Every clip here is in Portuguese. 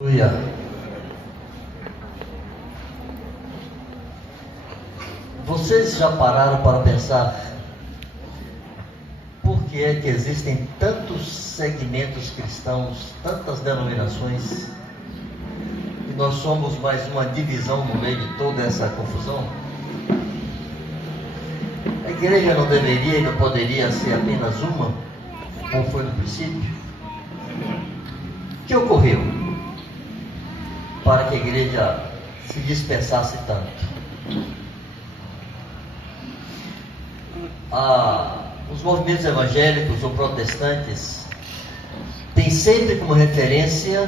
Aleluia. Vocês já pararam para pensar por que é que existem tantos segmentos cristãos, tantas denominações, e nós somos mais uma divisão no meio de toda essa confusão? A igreja não deveria e não poderia ser apenas uma, como foi no princípio? O que ocorreu para que a igreja se dispersasse tanto? Os movimentos evangélicos ou protestantes têm sempre como referência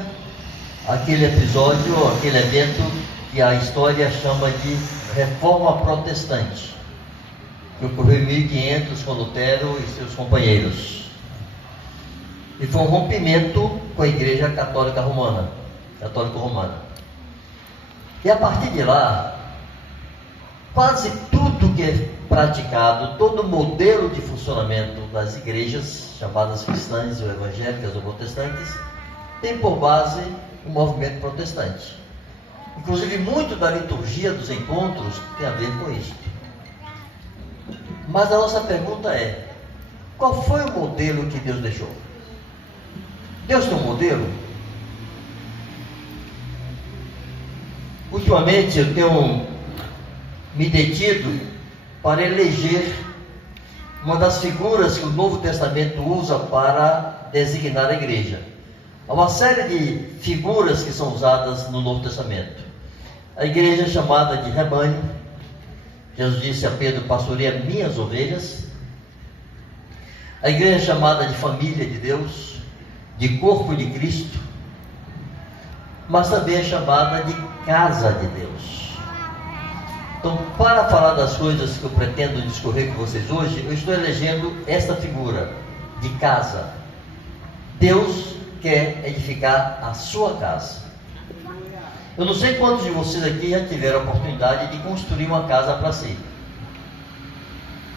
aquele episódio, aquele evento que a história chama de Reforma Protestante, que ocorreu em 1500 com Lutero e seus companheiros. E foi um rompimento com a Igreja Católica Romana. E a partir de lá, quase tudo que é praticado, todo o modelo de funcionamento das igrejas, chamadas cristãs ou evangélicas ou protestantes, tem por base o movimento protestante. Inclusive, muito da liturgia dos encontros tem a ver com isso. Mas a nossa pergunta é: qual foi o modelo que Deus deixou? Deus tem um modelo? Ultimamente eu tenho me detido para eleger uma das figuras que o Novo Testamento usa para designar a igreja. Há uma série de figuras que são usadas no Novo Testamento. A igreja é chamada de rebanho. Jesus disse a Pedro: pastoreia minhas ovelhas. A igreja é chamada de família de Deus, de corpo de Cristo, mas também é chamada de casa de Deus. Então, para falar das coisas que eu pretendo discorrer com vocês hoje, eu estou elegendo esta figura de casa. Deus quer edificar a sua casa. Eu não sei quantos de vocês aqui já tiveram a oportunidade de construir uma casa para si.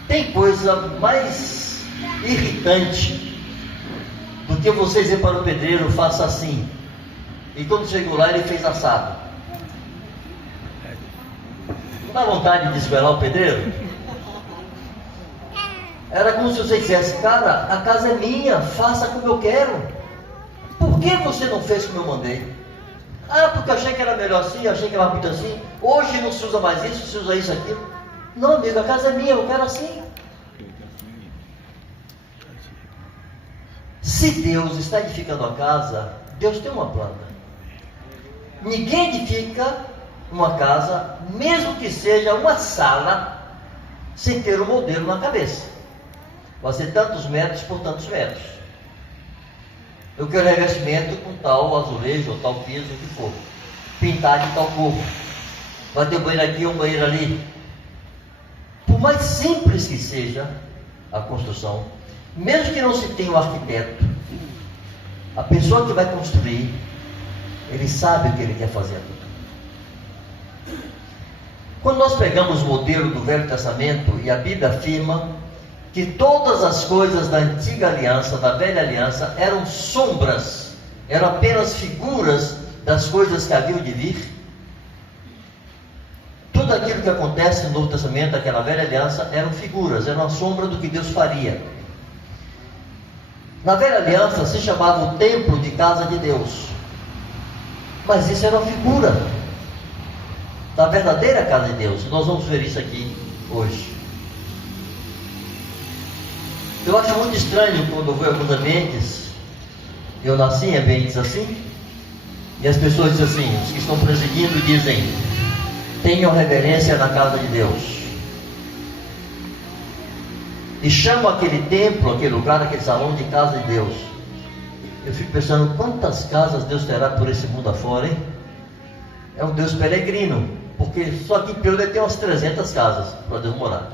Tem coisa mais irritante do que você dizer para o pedreiro: faça assim, e quando chegou lá ele fez assado. Não dá vontade de espelar o pedreiro? Era como se você dissesse: cara, a casa é minha, faça como eu quero. Por que você não fez como eu mandei? Ah, porque eu achei que era melhor assim, eu achei que era muito assim. Hoje não se usa mais isso, se usa isso aqui. Não, amigo, a casa é minha, eu quero assim. Se Deus está edificando a casa, Deus tem uma planta. Ninguém edifica uma casa, mesmo que seja uma sala, sem ter um modelo na cabeça. Vai ser tantos metros por tantos metros. Eu quero revestimento com tal azulejo, ou tal piso, o que for. Pintar de tal cor. Vai ter um banheiro aqui, um banheiro ali. Por mais simples que seja a construção, mesmo que não se tenha um arquiteto, a pessoa que vai construir, ele sabe o que ele quer fazer. Quando nós pegamos o modelo do Velho Testamento, e a Bíblia afirma que todas as coisas da antiga aliança, da velha aliança, eram sombras, eram apenas figuras das coisas que haviam de vir. Tudo aquilo que acontece no Novo Testamento, aquela velha aliança, eram figuras, eram a sombra do que Deus faria. Na velha aliança se chamava o templo de casa de Deus, mas isso era uma figura da verdadeira casa de Deus. Nós vamos ver isso aqui hoje. Eu acho muito estranho quando eu vou em alguns ambientes. Eu nasci em ambientes assim, e as pessoas dizem assim, os que estão presidindo dizem: tenham reverência na casa de Deus. E chamam aquele templo, aquele lugar, aquele salão de casa de Deus. Eu fico pensando, quantas casas Deus terá por esse mundo afora, hein? É um Deus peregrino, porque só aqui em Peu deve ter umas 300 casas para Deus morar.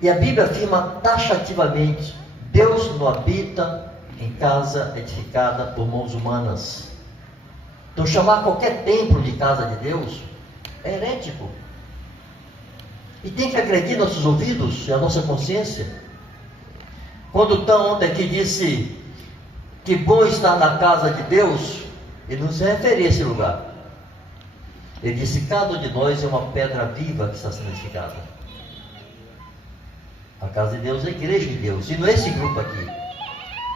E a Bíblia afirma taxativamente: Deus não habita em casa edificada por mãos humanas. Então, chamar qualquer templo de casa de Deus é herético. E tem que agredir nossos ouvidos e a nossa consciência. Quando Tom ontem aqui disse que bom estar na casa de Deus, Ele não se referia a esse lugar. Ele disse: cada um de nós é uma pedra viva que está sendo edificada. A casa de Deus é a igreja de Deus. E não é esse grupo aqui.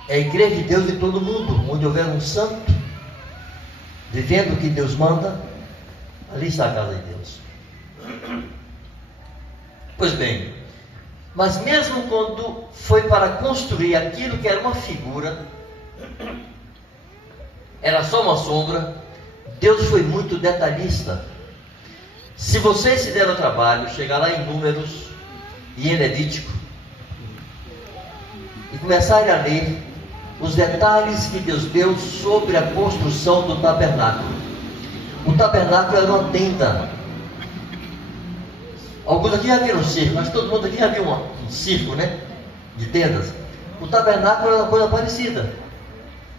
É a igreja de Deus de todo mundo. Onde houver um santo vivendo o que Deus manda, ali está a casa de Deus. Pois bem, mas mesmo quando foi para construir aquilo que era uma figura, era só uma sombra, Deus foi muito detalhista. Se vocês se deram o trabalho, chegar lá em Números e em Levítico, e começarem a ler os detalhes que Deus deu sobre a construção do tabernáculo. O tabernáculo era uma tenda. Alguns aqui já viram um circo, mas todo mundo aqui já viu um circo, né? De tendas. O tabernáculo era uma coisa parecida.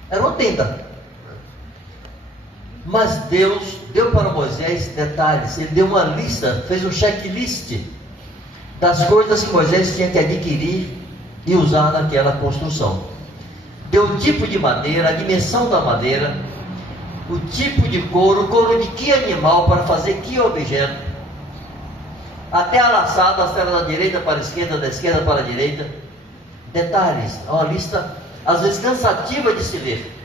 Era uma tenda. Mas Deus deu para Moisés detalhes. Ele deu uma lista, fez um checklist das coisas que Moisés tinha que adquirir e usar naquela construção. Deu o tipo de madeira, a dimensão da madeira, o tipo de couro de que animal para fazer que objeto, até a laçada, se era da direita para a esquerda, da esquerda para a direita. Detalhes, é uma lista às vezes cansativa de se ler.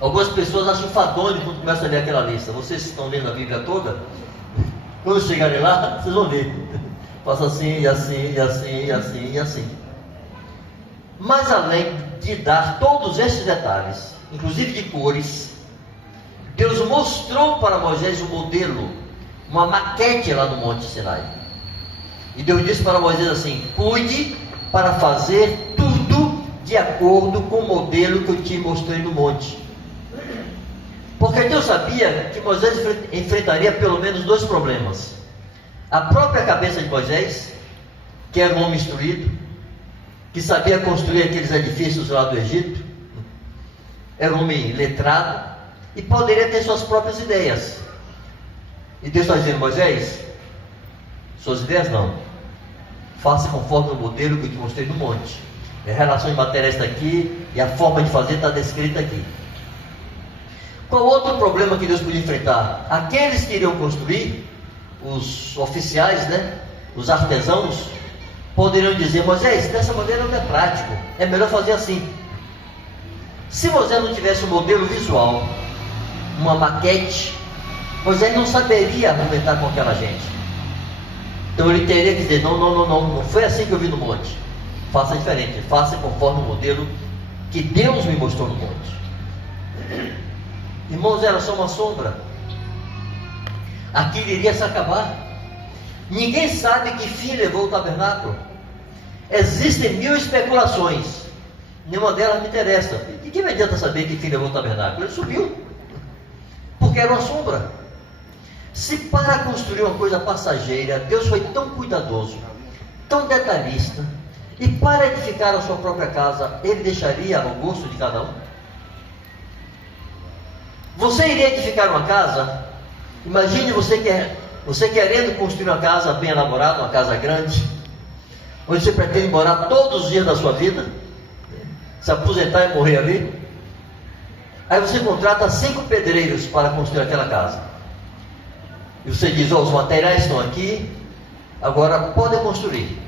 Algumas pessoas acham enfadonho quando começam a ler aquela lista. Vocês que estão lendo a Bíblia toda, quando chegarem lá, vocês vão ver. Faça assim, e assim, e assim, e assim, e assim. Mas além de dar todos esses detalhes, inclusive de cores, Deus mostrou para Moisés um modelo, uma maquete lá no Monte Sinai. E Deus disse para Moisés assim: cuide para fazer tudo de acordo com o modelo que eu te mostrei no monte. Porque Deus sabia que Moisés enfrentaria pelo menos dois problemas. A própria cabeça de Moisés, que era um homem instruído, que sabia construir aqueles edifícios lá do Egito, era um homem letrado, e poderia ter suas próprias ideias. E Deus está dizendo: Moisés, suas ideias não, faça conforme o modelo que eu te mostrei no monte. A relação de matéria está aqui, e a forma de fazer está descrita aqui. Qual outro problema que Deus podia enfrentar? Aqueles que iriam construir, os oficiais, né, os artesãos, poderiam dizer: Moisés, dessa maneira não é prático, é melhor fazer assim. Se Moisés não tivesse um modelo visual, uma maquete, Moisés não saberia argumentar com aquela gente. Então ele teria que dizer: não foi assim que eu vi no monte. Faça diferente, faça conforme o modelo que Deus me mostrou no monte. Irmãos, era só uma sombra. Aquilo iria se acabar. Ninguém sabe que fim levou o tabernáculo. Existem 1000 especulações, nenhuma delas me interessa. De que me adianta saber que fim levou o tabernáculo? Ele subiu, porque era uma sombra. Se para construir uma coisa passageira Deus foi tão cuidadoso, tão detalhista, e para edificar a sua própria casa Ele deixaria ao gosto de cada um? Você iria edificar uma casa? Imagine você querendo construir uma casa bem elaborada, uma casa grande, onde você pretende morar todos os dias da sua vida, se aposentar e morrer ali. Aí você contrata 5 pedreiros para construir aquela casa. E você diz: os materiais estão aqui, agora podem construir.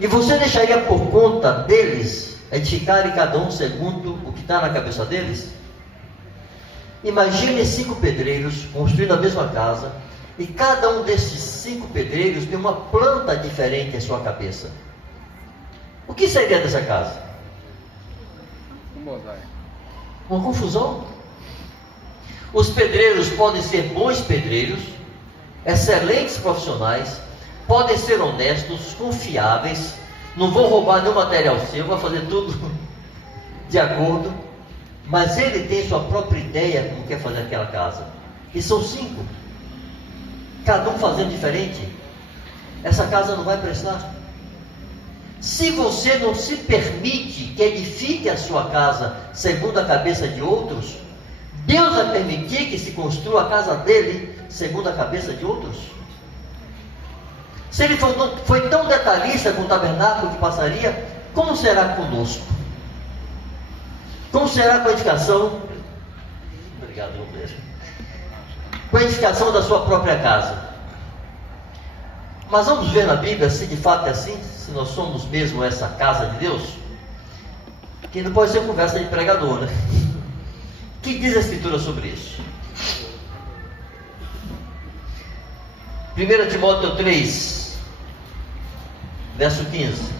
E você deixaria por conta deles edificarem cada um segundo o que está na cabeça deles? Imagine 5 pedreiros construindo a mesma casa, e cada um desses 5 pedreiros tem uma planta diferente em sua cabeça. O que seria dessa casa? Uma confusão. Os pedreiros podem ser bons pedreiros, excelentes profissionais, podem ser honestos, confiáveis, não vão roubar nenhum material seu, vão fazer tudo de acordo, mas ele tem sua própria ideia como quer fazer aquela casa. E são 5, cada um fazendo diferente. Essa casa não vai prestar. Se você não se permite que edifique a sua casa segundo a cabeça de outros, Deus vai permitir que se construa a casa dele segundo a cabeça de outros? Se ele foi tão detalhista com o tabernáculo que passaria, como será conosco? Como será com a edificação Obrigado, Lucas. Com a edificação da sua própria casa. Mas vamos ver na Bíblia se de fato é assim, se nós somos mesmo essa casa de Deus, que não pode ser conversa de pregador, né? O que diz a Escritura sobre isso? 1 Timóteo 3, verso 15.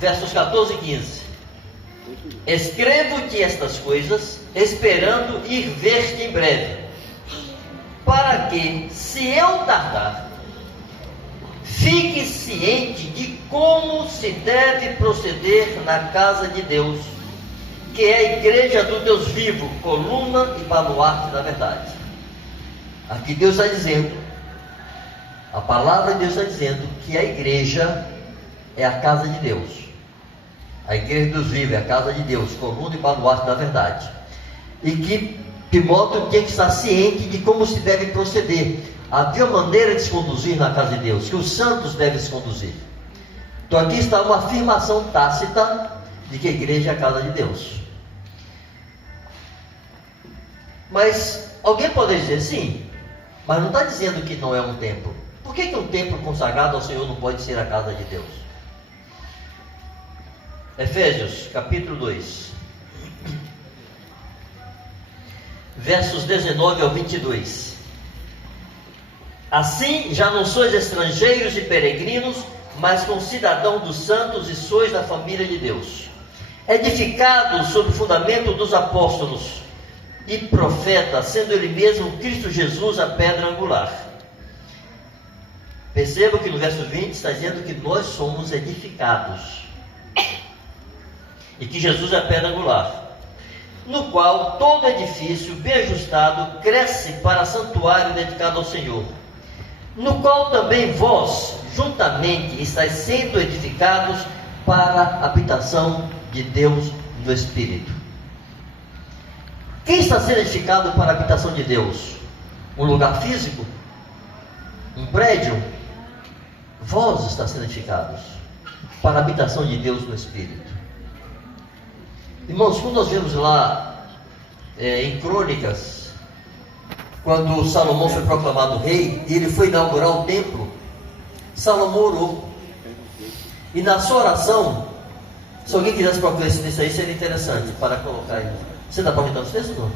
Versos 14 e 15. Escrevo-te estas coisas, esperando ir ver-te em breve, para que, se eu tardar, fique ciente de como se deve proceder na casa de Deus, que é a igreja do Deus vivo, coluna e baluarte da verdade. Aqui Deus está dizendo, a palavra de Deus está dizendo que a igreja é a casa de Deus. A igreja de Deus vive, é a casa de Deus, coluna e baluarte da verdade. E que Timóteo tinha que estar ciente de como se deve proceder. Havia maneira de se conduzir na casa de Deus, que os santos devem se conduzir. Então aqui está uma afirmação tácita de que a igreja é a casa de Deus. Mas alguém pode dizer sim, mas não está dizendo que não é um templo. Por que um templo consagrado ao Senhor não pode ser a casa de Deus? Efésios, capítulo 2, versos 19 ao 22. Assim, já não sois estrangeiros e peregrinos, mas concidadãos dos santos e sois da família de Deus, edificados sobre o fundamento dos apóstolos e profetas, sendo ele mesmo Cristo Jesus a pedra angular. Perceba que no verso 20 está dizendo que nós somos edificados e que Jesus é a pedra angular, no qual todo edifício bem ajustado cresce para santuário dedicado ao Senhor, no qual também vós juntamente estáis sendo edificados para a habitação de Deus no Espírito. Quem está sendo edificado para a habitação de Deus? Um lugar físico? Um prédio? Vós está sendo edificados para a habitação de Deus no Espírito. Irmãos, quando nós vemos lá em Crônicas, quando Salomão foi proclamado rei e ele foi inaugurar o templo, Salomão orou. E na sua oração, se alguém quisesse procurar esse texto aí, seria interessante para colocar aí. Você está projetando esse texto? Não?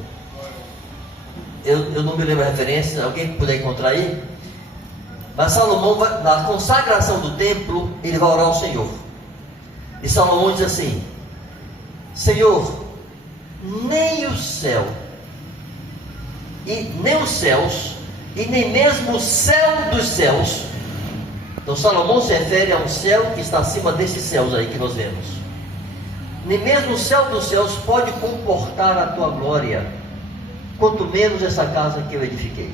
Eu não me lembro a referência, alguém puder encontrar aí. Mas Salomão, na consagração do templo, ele vai orar ao Senhor. E Salomão diz assim: Senhor, nem o céu, e nem os céus, e nem mesmo o céu dos céus. Então Salomão se refere a um céu que está acima desses céus aí que nós vemos. Nem mesmo o céu dos céus pode comportar a tua glória, quanto menos essa casa que eu edifiquei.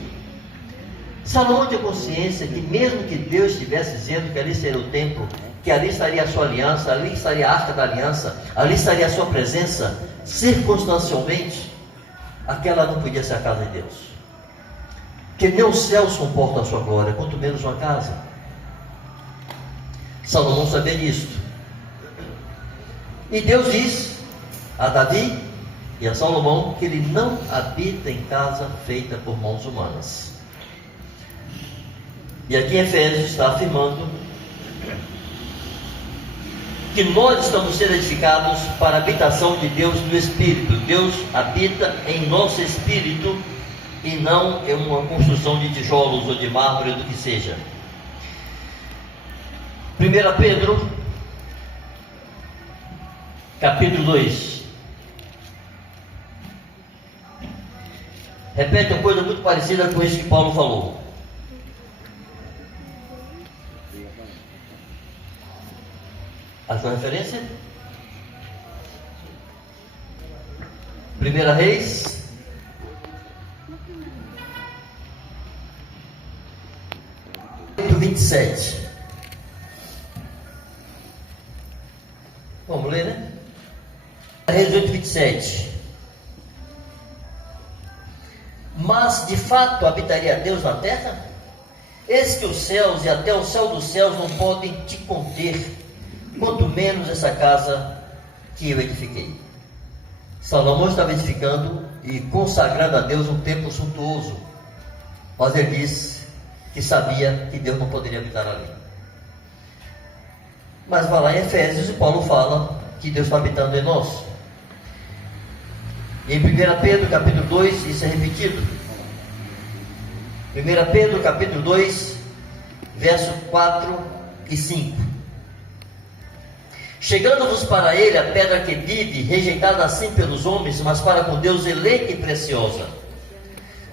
Salomão tinha consciência que mesmo que Deus estivesse dizendo que ali seria o templo, que ali estaria a sua aliança, ali estaria a arca da aliança, ali estaria a sua presença, circunstancialmente, aquela não podia ser a casa de Deus. Porque nem os céus comportam a sua glória, quanto menos uma casa. Salomão sabia disso. E Deus diz a Davi e a Salomão que ele não habita em casa feita por mãos humanas. E aqui em Efésios está afirmando que nós estamos sendo edificados para a habitação de Deus no Espírito. Deus habita em nosso Espírito e não em uma construção de tijolos ou de mármore ou do que seja. 1 Pedro, capítulo 2. Repete uma coisa muito parecida com isso que Paulo falou. A sua referência? 1 Reis, capítulo 27. Vamos ler, né? Reis 8, 27. Mas de fato habitaria Deus na terra? Eis que os céus e até o céu dos céus não podem te conter, quanto menos essa casa que eu edifiquei. Salomão estava edificando e consagrando a Deus um templo suntuoso, mas ele disse que sabia que Deus não poderia habitar ali. Mas vai lá em Efésios e Paulo fala que Deus está habitando em nós. Em 1 Pedro capítulo 2, isso é repetido. 1 Pedro capítulo 2, verso 4 e 5. Chegando-vos para ele a pedra que vive, rejeitada assim pelos homens, mas para com Deus eleita e preciosa.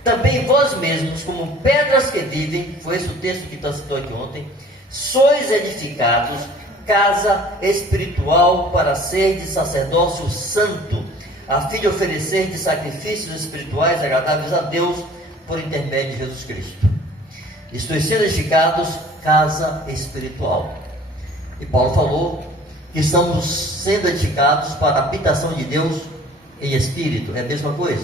Também vós mesmos, como pedras que vivem, foi esse o texto que está citado aqui ontem, sois edificados, casa espiritual, para ser de sacerdócio santo, a fim de oferecer de sacrifícios espirituais agradáveis a Deus, por intermédio de Jesus Cristo. Estou sendo edificados, casa espiritual. E Paulo falou que estamos sendo edificados para a habitação de Deus em espírito, é a mesma coisa.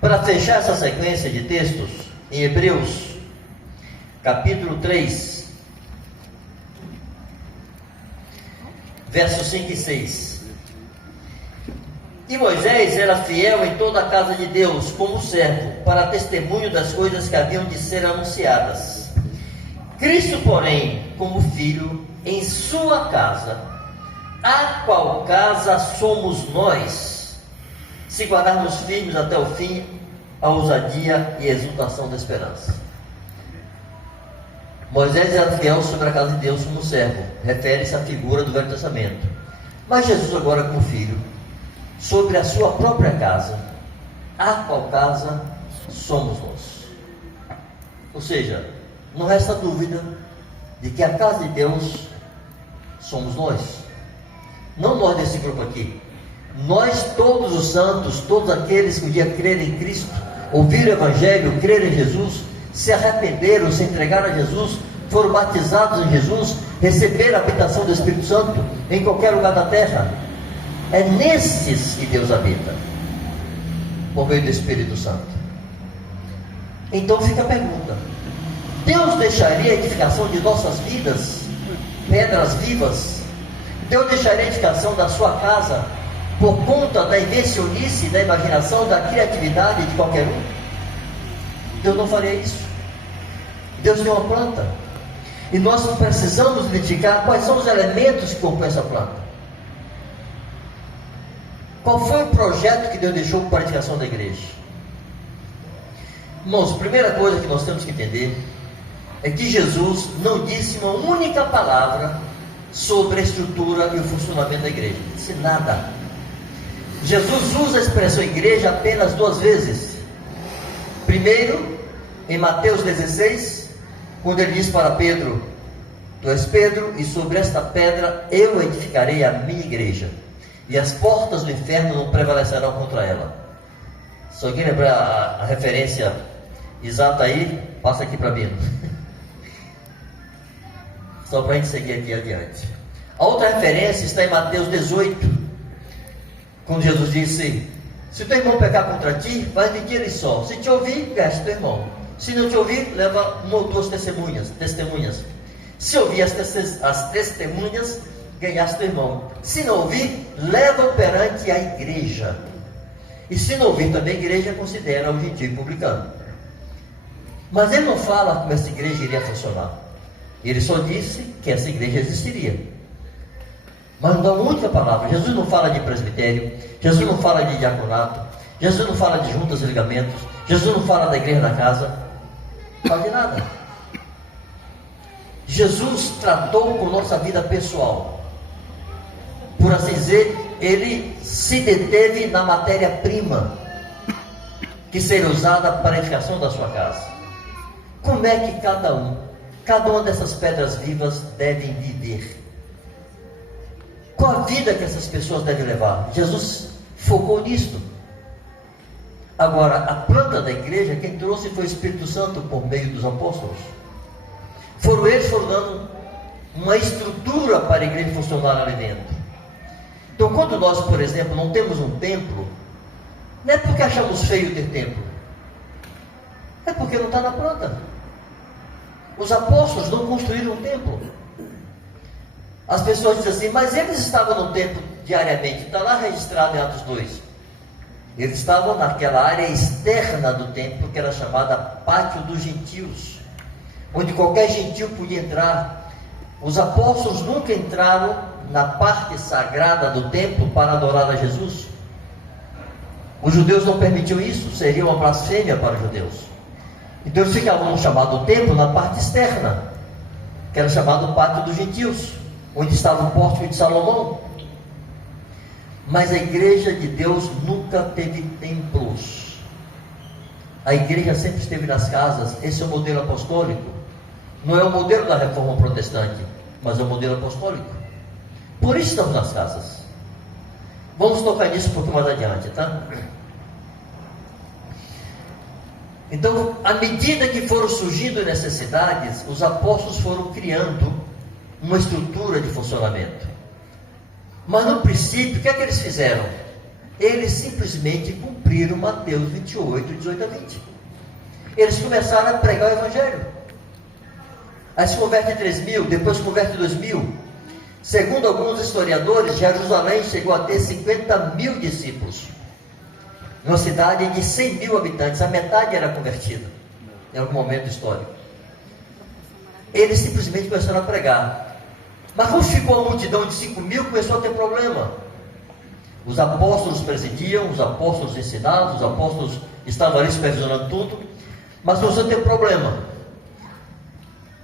Para fechar essa sequência de textos, em Hebreus, capítulo 3, versos 5 e 6. E Moisés era fiel em toda a casa de Deus, como servo, para testemunho das coisas que haviam de ser anunciadas. Cristo, porém, como filho, em sua casa, a qual casa somos nós, se guardarmos firmes até o fim a ousadia e a exultação da esperança. Moisés era fiel sobre a casa de Deus como servo, refere-se à figura do Velho Testamento. Mas Jesus agora como filho, sobre a sua própria casa, a qual casa somos nós. Ou seja, não resta dúvida de que a casa de Deus somos nós. Não nós desse grupo aqui. Nós, todos os santos, todos aqueles que um dia creram em Cristo, ouviram o Evangelho, creram em Jesus, se arrependeram, se entregaram a Jesus, foram batizados em Jesus, receberam a habitação do Espírito Santo em qualquer lugar da terra. É nesses que Deus habita, por meio do Espírito Santo. Então fica a pergunta: Deus deixaria a edificação de nossas vidas, pedras vivas? Deus deixaria a edificação da sua casa por conta da invencionice, da imaginação, da criatividade de qualquer um? Deus não faria isso. Deus tem uma planta, e nós precisamos identificar quais são os elementos que compõem essa planta. Qual foi o projeto que Deus deixou para a edificação da igreja? Irmãos, a primeira coisa que nós temos que entender é que Jesus não disse uma única palavra sobre a estrutura e o funcionamento da igreja. Não disse nada. Jesus usa a expressão igreja apenas 2 vezes. Primeiro, em Mateus 16, quando ele diz para Pedro: Tu és Pedro, e sobre esta pedra eu edificarei a minha igreja, e as portas do inferno não prevalecerão contra ela. Se alguém lembrar a referência exata aí, passa aqui para mim. Só para a gente seguir aqui adiante. A outra referência está em Mateus 18, quando Jesus disse: Se teu irmão pecar contra ti, vai de ele só. Se te ouvir, gaste teu irmão. Se não te ouvir, leva 1 ou 2 testemunhas. Se ouvir as testemunhas, ganhaste teu irmão. Se não ouvir, leva perante a igreja. E se não ouvir também, a igreja considera o gentil publicano. Mas ele não fala como essa igreja iria funcionar. Ele só disse que essa igreja existiria. Mas não dá uma única palavra. Jesus não fala de presbitério, Jesus não fala de diaconato, Jesus não fala de juntas e ligamentos, Jesus não fala da igreja da casa, não fala de nada. Jesus tratou com nossa vida pessoal. Por assim dizer, ele se deteve na matéria-prima que seria usada para a edificação da sua casa. Como é que cada uma dessas pedras vivas devem viver? Qual a vida que essas pessoas devem levar? Jesus focou nisto. Agora, a planta da igreja, quem trouxe foi o Espírito Santo por meio dos apóstolos. Foram eles que foram dando uma estrutura para a igreja funcionar ali dentro. Então, quando nós, por exemplo, não temos um templo, não é porque achamos feio ter templo, é porque não está na planta. Os apóstolos não construíram um templo. As pessoas dizem assim, mas eles estavam no templo diariamente. Está lá registrado em Atos 2. Eles estavam naquela área externa do templo, que era chamada Pátio dos Gentios, onde qualquer gentil podia entrar. Os apóstolos nunca entraram na parte sagrada do templo para adorar a Jesus. Os judeus não permitiam isso, seria uma blasfêmia para os judeus. Então eles ficavam no chamado templo, na parte externa, que era chamado Pátio dos Gentios, onde estava o pórtico de Salomão. Mas a igreja de Deus nunca teve templos. A igreja sempre esteve nas casas. Esse é o modelo apostólico. Não é o modelo da reforma protestante, mas é o modelo apostólico. Por isso estamos nas casas. Vamos tocar nisso um pouquinho mais adiante, tá? Então, à medida que foram surgindo necessidades, os apóstolos foram criando uma estrutura de funcionamento. Mas no princípio, o que é que eles fizeram? Eles simplesmente cumpriram Mateus 28, 18 a 20. Eles começaram a pregar o Evangelho. Aí se converte 3.000, depois se converte 2.000. Segundo alguns historiadores, Jerusalém chegou a ter 50.000 discípulos. Numa cidade de 100.000 habitantes, a metade era convertida, em algum momento histórico. Eles simplesmente começaram a pregar. Mas quando ficou a multidão de 5.000, começou a ter problema. Os apóstolos presidiam, os apóstolos ensinavam, os apóstolos estavam ali supervisionando tudo, mas começou a ter problema.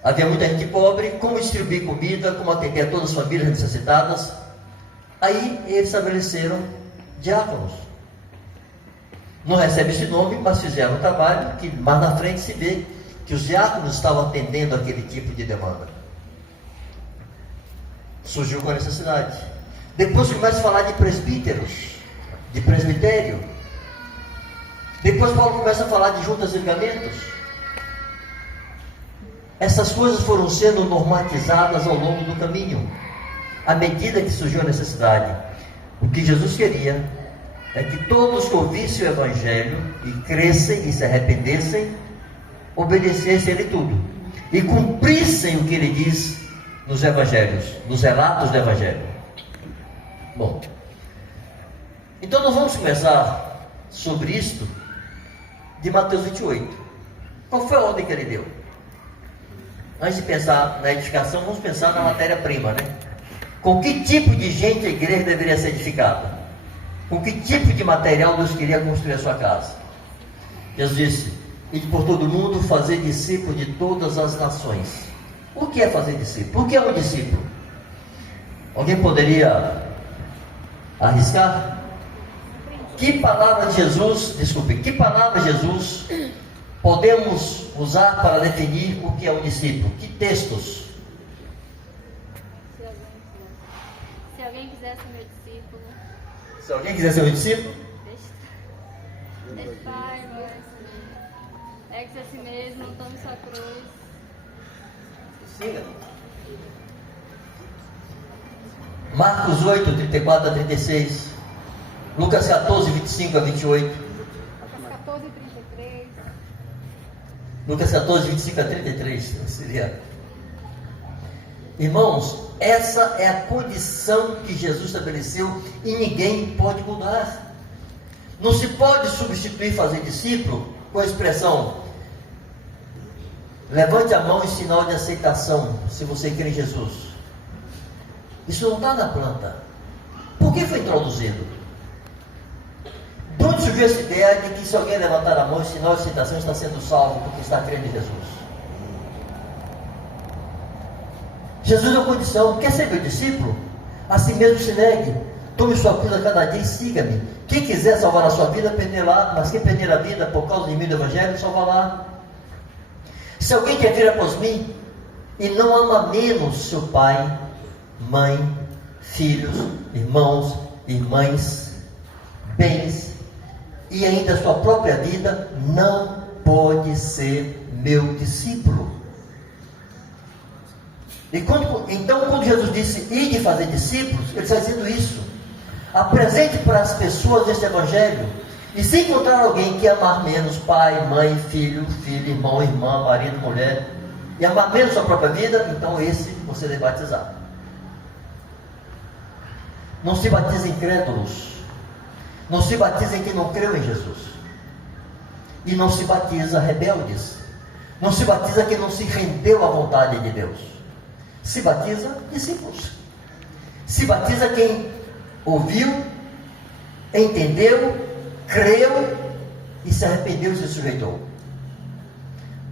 Havia muita gente pobre, como distribuir comida, como atender a todas as famílias necessitadas. Aí eles estabeleceram diáconos. Não recebe esse nome, mas fizeram um trabalho que mais na frente se vê que os diáconos estavam atendendo aquele tipo de demanda. Surgiu com a necessidade. Depois começa a falar de presbíteros, de presbitério. Depois Paulo começa a falar de juntas e ligamentos. Essas coisas foram sendo normatizadas ao longo do caminho, à medida que surgiu a necessidade. O que Jesus queria é que todos que ouvissem o Evangelho e crescem e se arrependessem, obedecessem a Ele tudo e cumprissem o que Ele diz nos Evangelhos, nos relatos do Evangelho. Bom, então nós vamos começar sobre isto de Mateus 28. Qual foi a ordem que Ele deu? Antes de pensar na edificação, vamos pensar na matéria-prima, né? Com que tipo de gente a igreja deveria ser edificada? Com que tipo de material Deus queria construir a sua casa? Jesus disse: ide por todo mundo, fazer discípulos de todas as nações. O que é fazer discípulo? O que é um discípulo? Alguém poderia arriscar? Que palavra Jesus podemos usar para definir o que é um discípulo? Que textos? Se alguém quiser ser meu discípulo. Se alguém quiser ser meu discípulo? Deixe pai, mãe, negue-se a si mesmo, tome sua cruz. Siga. Marcos 8, 34 a 36. Lucas 14, 25 a 28. Lucas 14, 33. Lucas 14, 25 a 33. Seria. Irmãos, essa é a condição que Jesus estabeleceu e ninguém pode mudar. Não se pode substituir fazer discípulo com a expressão: levante a mão em sinal de aceitação, se você crê em Jesus. Isso não está na planta. Por que foi introduzido? De onde surgiu essa ideia de que se alguém levantar a mão em sinal de aceitação está sendo salvo porque está crendo em Jesus? Jesus é uma condição. Quer ser meu discípulo? Assim mesmo se negue. Tome sua cruz a cada dia e siga-me. Quem quiser salvar a sua vida, perderá, mas quem perder a vida por causa de mim do Evangelho, salvará. Se alguém quer vir após mim e não ama menos seu pai, mãe, filhos, irmãos, irmãs, bens e ainda a sua própria vida, não pode ser meu discípulo. Então, quando Jesus disse ide fazer discípulos, ele está dizendo isso. Apresente para as pessoas este Evangelho. E se encontrar alguém que amar menos pai, mãe, filho, filha, irmão, irmã, marido, mulher, e amar menos sua própria vida, então esse você deve batizar. Não se batiza incrédulos, não se batiza em quem não creu em Jesus, e não se batiza rebeldes, não se batiza quem não se rendeu à vontade de Deus. Se batiza discípulos, se batiza quem ouviu, entendeu, creu e se arrependeu e se sujeitou.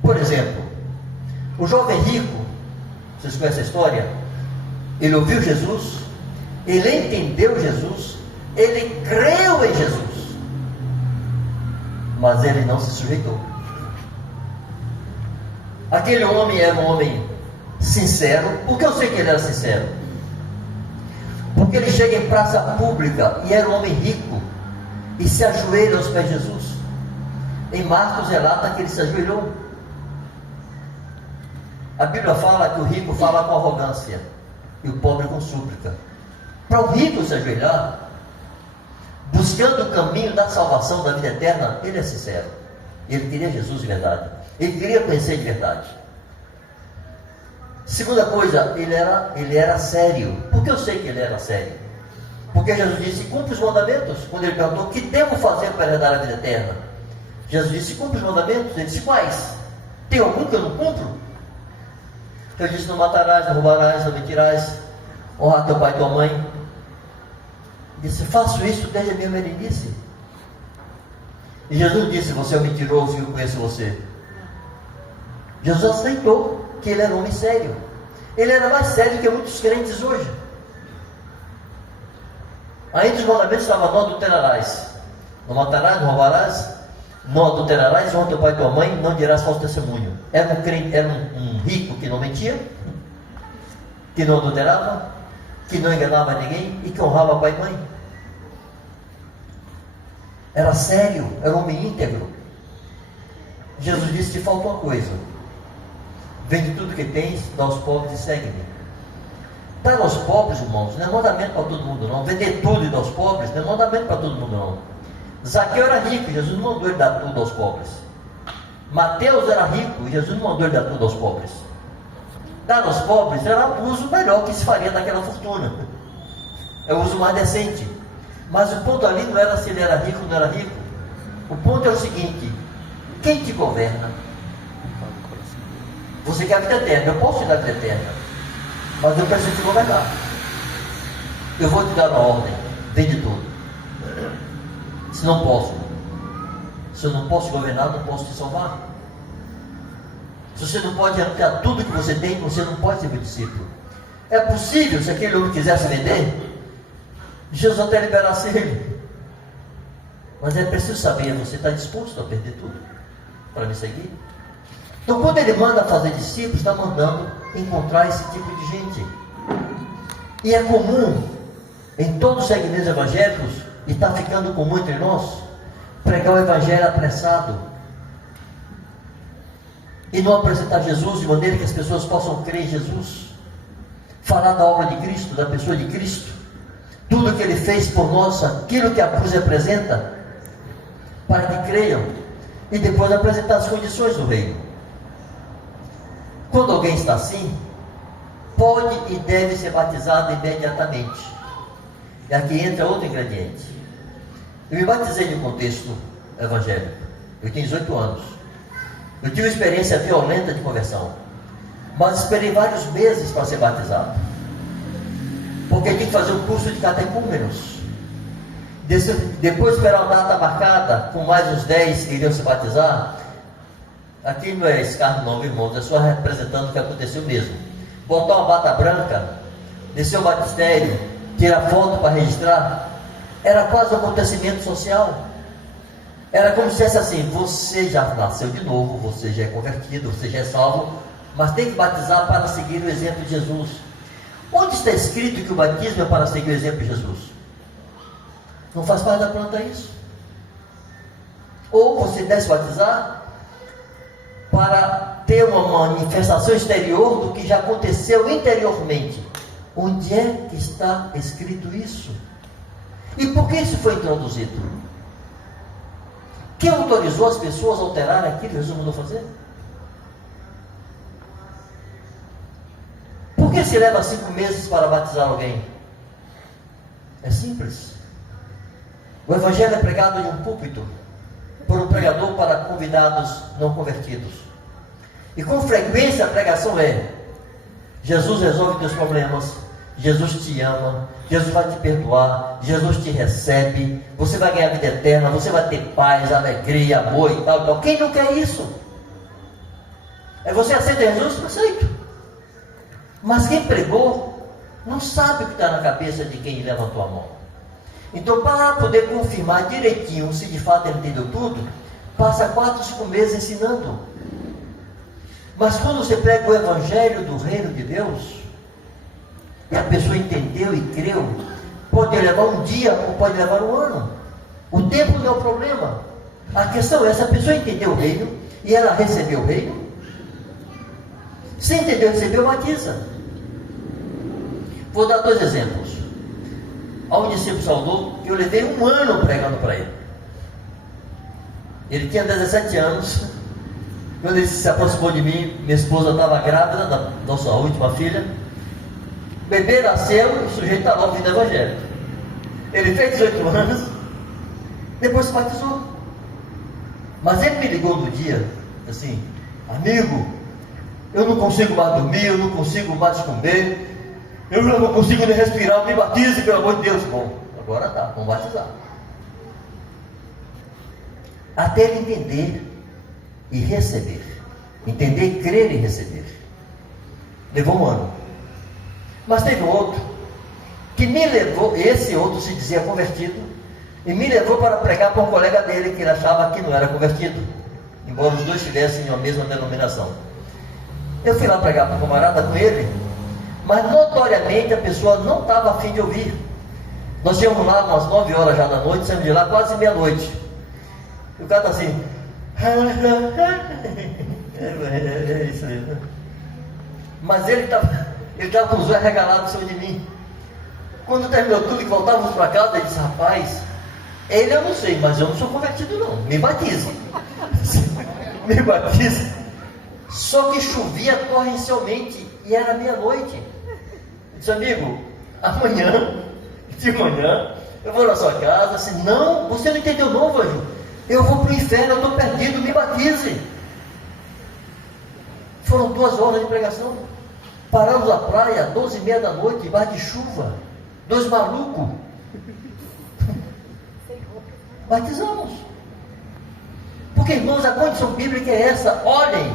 Por exemplo, o jovem rico, vocês conhecem a história? Ele ouviu Jesus, ele entendeu Jesus, ele creu em Jesus, mas ele não se sujeitou. Aquele homem era um homem sincero. Por que eu sei que ele era sincero? Porque ele chega em praça pública e era um homem rico e se ajoelha aos pés de Jesus. Em Marcos relata que ele se ajoelhou. A Bíblia fala que o rico fala com arrogância e o pobre com súplica. Para o rico se ajoelhar, buscando o caminho da salvação, da vida eterna, ele é sincero. Ele queria Jesus de verdade. Ele queria conhecer de verdade. Segunda coisa, ele era sério. Por que eu sei que ele era sério? Porque Jesus disse: cumpre os mandamentos. Quando ele perguntou: o que devo fazer para herdar a vida eterna? Jesus disse: cumpre os mandamentos. Ele disse: quais? Tem algum que eu não cumpro? Ele disse: não matarás, não roubarás, não mentirás, honrar teu pai e tua mãe. Ele disse: faço isso desde a minha meninice. E Jesus disse: você é um mentiroso e eu conheço você. Jesus aceitou que ele era um homem sério. Ele era mais sério que muitos crentes hoje. Ainda os mandamentos estavam: não adulterarás, não matarás, não roubarás, não adulterarás, honra teu pai e tua mãe, não dirás falso testemunho. Era um rico que não mentia, que não adulterava, que não enganava ninguém e que honrava pai e mãe. Era sério, era um homem íntegro. Jesus disse: te falta uma coisa. Vende tudo que tens, dá aos pobres e segue-me. Dar aos pobres, irmãos, não é mandamento para todo mundo não. Vender tudo e dar aos pobres não é mandamento para todo mundo não. Zaqueu era rico, Jesus não mandou ele dar tudo aos pobres. Mateus era rico, Jesus não mandou ele dar tudo aos pobres. Dar aos pobres era o uso melhor que se faria daquela fortuna. É o uso mais decente. Mas o ponto ali não era se ele era rico ou não era rico. O ponto é o seguinte: quem te governa? Você quer a vida eterna, eu posso te dar a vida eterna, mas eu preciso te governar. Eu vou te dar uma ordem: vende tudo. Se não posso, se eu não posso governar, não posso te salvar. Se você não pode arrancar tudo que você tem, você não pode ser meu discípulo. É possível, se aquele homem quisesse vender, Jesus até liberasse ele. Mas é preciso saber: você está disposto a perder tudo para me seguir? Então, quando ele manda fazer discípulos, está mandando encontrar esse tipo de gente. E é comum em todos os segmentos evangélicos, e está ficando comum entre nós, pregar o evangelho apressado e não apresentar Jesus de maneira que as pessoas possam crer em Jesus, falar da obra de Cristo, da pessoa de Cristo, tudo que ele fez por nós, aquilo que a cruz representa, para que creiam, e depois apresentar as condições do reino. Quando alguém está assim, pode e deve ser batizado imediatamente. E aqui entra outro ingrediente. Eu me batizei no contexto evangélico. Eu tinha 18 anos. Eu tive uma experiência violenta de conversão. Mas esperei vários meses para ser batizado. Porque tinha que fazer um curso de catecúmenos. Depois esperar uma data marcada, com mais uns 10 que iriam se batizar. Aqui não é escárnio não, irmãos, é só representando o que aconteceu mesmo. Botar uma bata branca, descer o batistério, tirar foto para registrar, era quase um acontecimento social. Era como se fosse assim: você já nasceu de novo, você já é convertido, você já é salvo, mas tem que batizar para seguir o exemplo de Jesus. Onde está escrito que o batismo é para seguir o exemplo de Jesus? Não faz parte da planta isso. Ou você deve se batizar para ter uma manifestação exterior do que já aconteceu interiormente. Onde é que está escrito isso? E por que isso foi introduzido? Quem autorizou as pessoas a alterarem aquilo que Jesus mandou fazer? se leva 5 meses para batizar alguém? É simples. O Evangelho é pregado em um púlpito, por um pregador para convidados não convertidos. E com frequência a pregação é: Jesus resolve teus problemas, Jesus te ama, Jesus vai te perdoar, Jesus te recebe, você vai ganhar vida eterna, você vai ter paz, alegria, amor e tal, tal. Quem não quer isso? É você aceita Jesus? Aceito. Mas quem pregou não sabe o que está na cabeça de quem levantou a mão. Então, para poder confirmar direitinho se de fato ele entendeu tudo, passa 4, 5 meses ensinando. Mas quando você prega o Evangelho do Reino de Deus, e a pessoa entendeu e creu, pode levar um dia ou pode levar um ano. O tempo não é o problema. A questão é: se a pessoa entendeu o reino e ela recebeu o reino, se entendeu e recebeu, batiza. Vou dar 2 exemplos. Há um discípulo saudou que eu levei 1 ano pregando para ele. Ele tinha 17 anos. Quando ele se aproximou de mim, minha esposa estava grávida da nossa última filha. O bebê nasceu e o sujeito estava ouvindo o Evangelho. Ele fez 18 anos, depois se batizou. Mas ele me ligou no dia, assim: amigo, eu não consigo mais dormir, eu não consigo mais comer, eu já não consigo nem respirar, me batize, pelo amor de Deus. Bom, agora tá, vamos batizar. Até ele entender e receber. Entender, crer e receber. Levou 1 ano. Mas teve um outro que me levou, esse outro se dizia convertido, e me levou para pregar para um colega dele que ele achava que não era convertido, embora os dois tivessem a mesma denominação. Eu fui lá pregar para um camarada com ele, mas notoriamente a pessoa não estava a fim de ouvir. Nós íamos lá umas 9 horas já da noite, saímos de lá quase meia-noite. E o cara está assim, é isso mesmo. Mas ele estava com os olhos regalados em cima de mim. Quando terminou tudo e voltávamos para casa, ele disse: rapaz, ele eu não sei, mas eu não sou convertido não, me batiza. Me batiza. Só que chovia torrencialmente e era meia-noite. Eu disse: amigo, amanhã, de manhã, eu vou na sua casa. Assim, não, você não entendeu não, Vanjo. Eu vou para o inferno, eu estou perdido, me batize. Foram 2 horas de pregação. Paramos na praia, 12h30 da noite, debaixo de chuva. 2 malucos. Batizamos. Porque, irmãos, a condição bíblica é essa. Olhem,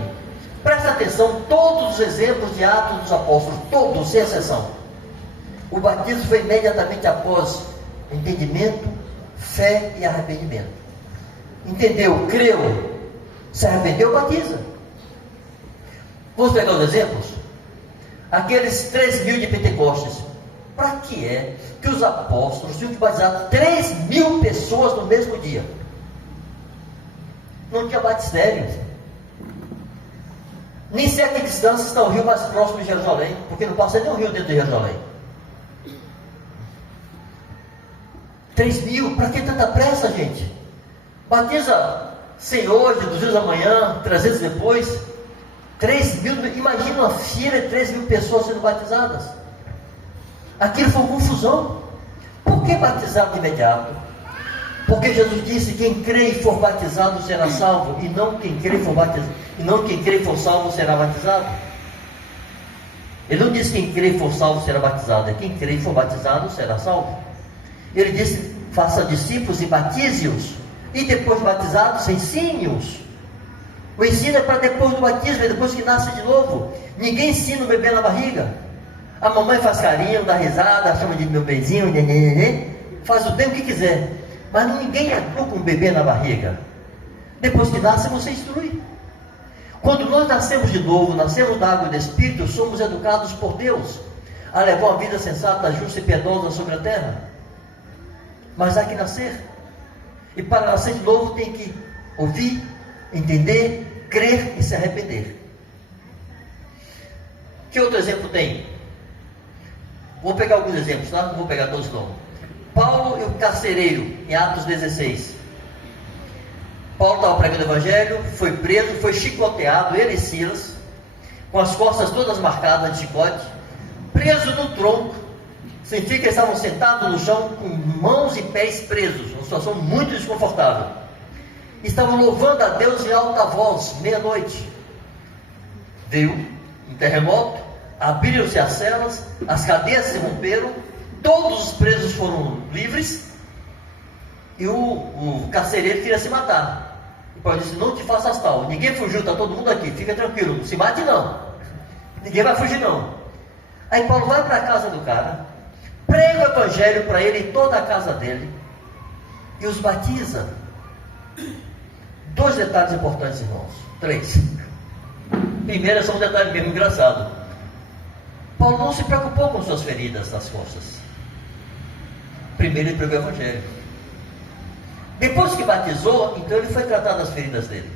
presta atenção, todos os exemplos de Atos dos Apóstolos, todos, sem exceção. O batismo foi imediatamente após entendimento, fé e arrependimento. Entendeu, creu, se arrependeu, batiza. Vamos pegar os exemplos? Aqueles 3.000 de Pentecostes. Para que é que os apóstolos tinham que batizar 3.000 pessoas no mesmo dia? Não tinha batistério. Nem sei a que distância está o rio mais próximo de Jerusalém, porque não passa nem um rio dentro de Jerusalém. 3.000, para que tanta pressa, gente? Batiza 100 hoje, 200 amanhã, 300 depois. 3.000, imagina uma fila de 3.000 pessoas sendo batizadas. Aquilo foi uma confusão. Por que batizar de imediato? Porque Jesus disse: quem crê e for batizado será salvo, e não quem crê e for batizado, e não quem crê e for salvo será batizado. Ele não disse quem crê e for salvo será batizado, é quem crê e for batizado será salvo. Ele disse: faça discípulos e batize-os, e depois de batizados, ensine-os. O ensino é para depois do batismo, é depois que nasce de novo. Ninguém ensina o bebê na barriga. A mamãe faz carinho, dá risada, chama de meu beijinho, faz o tempo que quiser. Mas ninguém educa um bebê na barriga. Depois que nasce, você instrui. Quando nós nascemos de novo, nascemos da água e do Espírito, somos educados por Deus a levar uma vida sensata, justa e piedosa sobre a terra. Mas há que nascer. E para nascer de novo tem que ouvir, entender, crer e se arrepender. Que outro exemplo tem? Vou pegar alguns exemplos, tá? Não vou pegar todos não. Paulo e o carcereiro, em Atos 16. Paulo estava pregando o Evangelho, foi preso, foi chicoteado, ele e Silas, com as costas todas marcadas de chicote. preso no tronco. Significa que eles estavam sentados no chão com mãos e pés presos, uma situação muito desconfortável. Estavam louvando a Deus em alta voz, meia-noite. Veio um terremoto, abriram-se as celas, as cadeias se romperam, todos os presos foram livres, e o carcereiro queria se matar. E Paulo disse: não te faças tal, ninguém fugiu, está todo mundo aqui, fica tranquilo, não se mate não, ninguém vai fugir não. Aí Paulo vai para a casa do cara, prega o evangelho para ele e toda a casa dele, e os batiza. 2 detalhes importantes, irmãos, 3. Primeiro, é só um detalhe mesmo engraçado. Paulo não se preocupou com suas feridas nas costas. Primeiro ele pregou o evangelho. Depois que batizou, então ele foi tratar das feridas dele.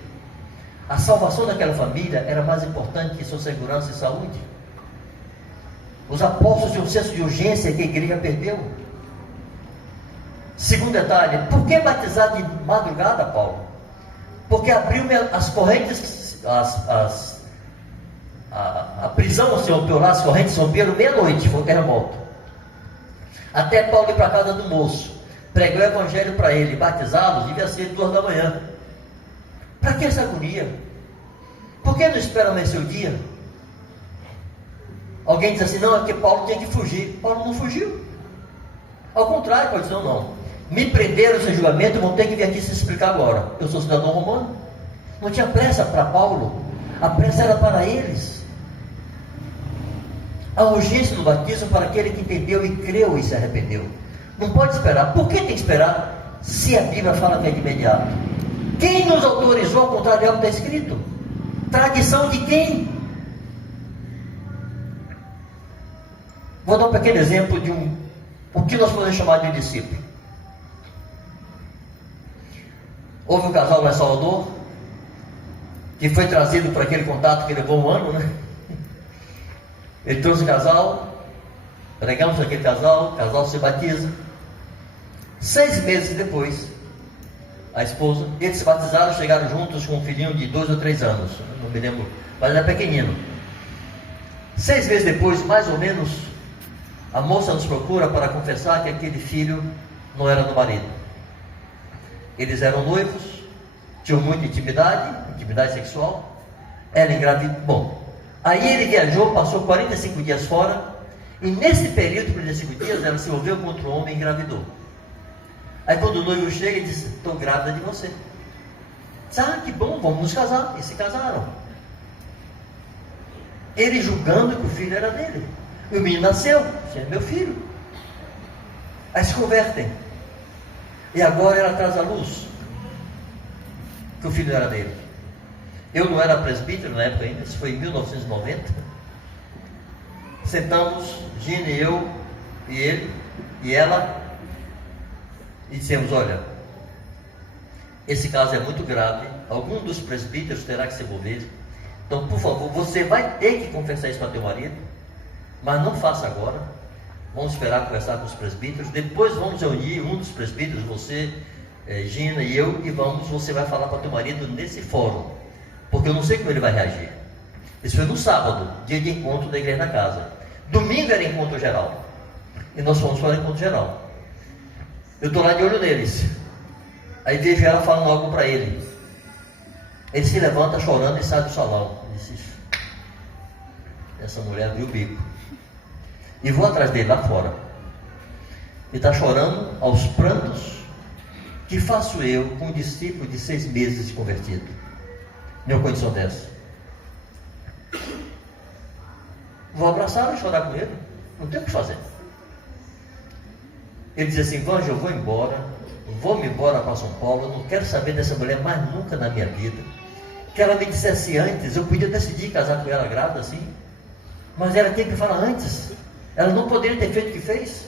A salvação daquela família era mais importante que sua segurança e saúde. Os apóstolos tinham um senso de urgência que a igreja perdeu. Segundo detalhe, por que batizar de madrugada, Paulo? Porque abriu as correntes, a prisão se rompeu lá, as correntes se romperam meia-noite, foi um terremoto. Até Paulo ir para a casa do moço, pregou o evangelho para ele, batizá-los, devia ser 2 da manhã. Para que essa agonia? Por que não espera amanhecer o dia? Alguém diz assim: não, é porque Paulo tinha que fugir. Paulo não fugiu. Ao contrário, Paulo disse: não. Me prenderam sem julgamento, vão ter que vir aqui se explicar agora. Eu sou cidadão romano. Não tinha pressa para Paulo, a pressa era para eles. A urgência do batismo para aquele que entendeu e creu e se arrependeu. Não pode esperar. Por que tem que esperar se a Bíblia fala que é de imediato? Quem nos autorizou ao contrário do que está escrito? Tradição de quem? Vou dar um pequeno exemplo de o que nós podemos chamar de discípulo. Houve um casal lá em Salvador que foi trazido para aquele contato que levou um ano, né? Ele trouxe o casal, pregamos aquele casal, o casal se batiza. 6 meses depois, a esposa, eles se batizaram, chegaram juntos com um filhinho de 2 ou 3 anos, não me lembro, mas era pequenino. 6 meses depois, mais ou menos, a moça nos procura para confessar que aquele filho não era do marido. Eles eram noivos, tinham muita intimidade sexual. Ela engravidou. Bom, aí ele viajou, passou 45 dias fora, e nesse período de 45 dias ela se envolveu com outro homem e engravidou. Aí quando o noivo chega, ele diz: estou grávida de você. Diz: ah, que bom, vamos nos casar. E se casaram. Ele julgando que o filho era dele. E o menino nasceu: esse é meu filho. Aí se convertem. E agora ela traz à luz que o filho era dele. Eu não era presbítero na época ainda, isso foi em 1990. Sentamos, Gina e eu, e ele, e ela, e dissemos: olha, esse caso é muito grave, algum dos presbíteros terá que se envolver. Então, por favor, você vai ter que confessar isso para teu marido, mas não faça agora. Vamos esperar conversar com os presbíteros, depois vamos reunir um dos presbíteros, você, Gina e eu, e você vai falar para teu marido nesse fórum, porque eu não sei como ele vai reagir. Isso foi no sábado, dia de encontro da igreja na casa. Domingo era encontro geral, e nós fomos para o encontro geral. Eu estou lá de olho neles, aí vejo ela falando algo para ele. Ele se levanta chorando e sai do salão. Eu disse: essa mulher abriu o bico. E vou atrás dele lá fora. Ele está chorando aos prantos. Que faço eu com um discípulo de 6 meses de convertido? Numa condição dessa? Vou abraçá-lo e chorar com ele. Não tem o que fazer. Ele diz assim: Vanjo, eu vou me embora para São Paulo. Eu não quero saber dessa mulher mais nunca na minha vida. Que ela me dissesse antes, eu podia decidir casar com ela grávida assim. Mas ela tinha que falar antes. Ela não poderia ter feito o que fez.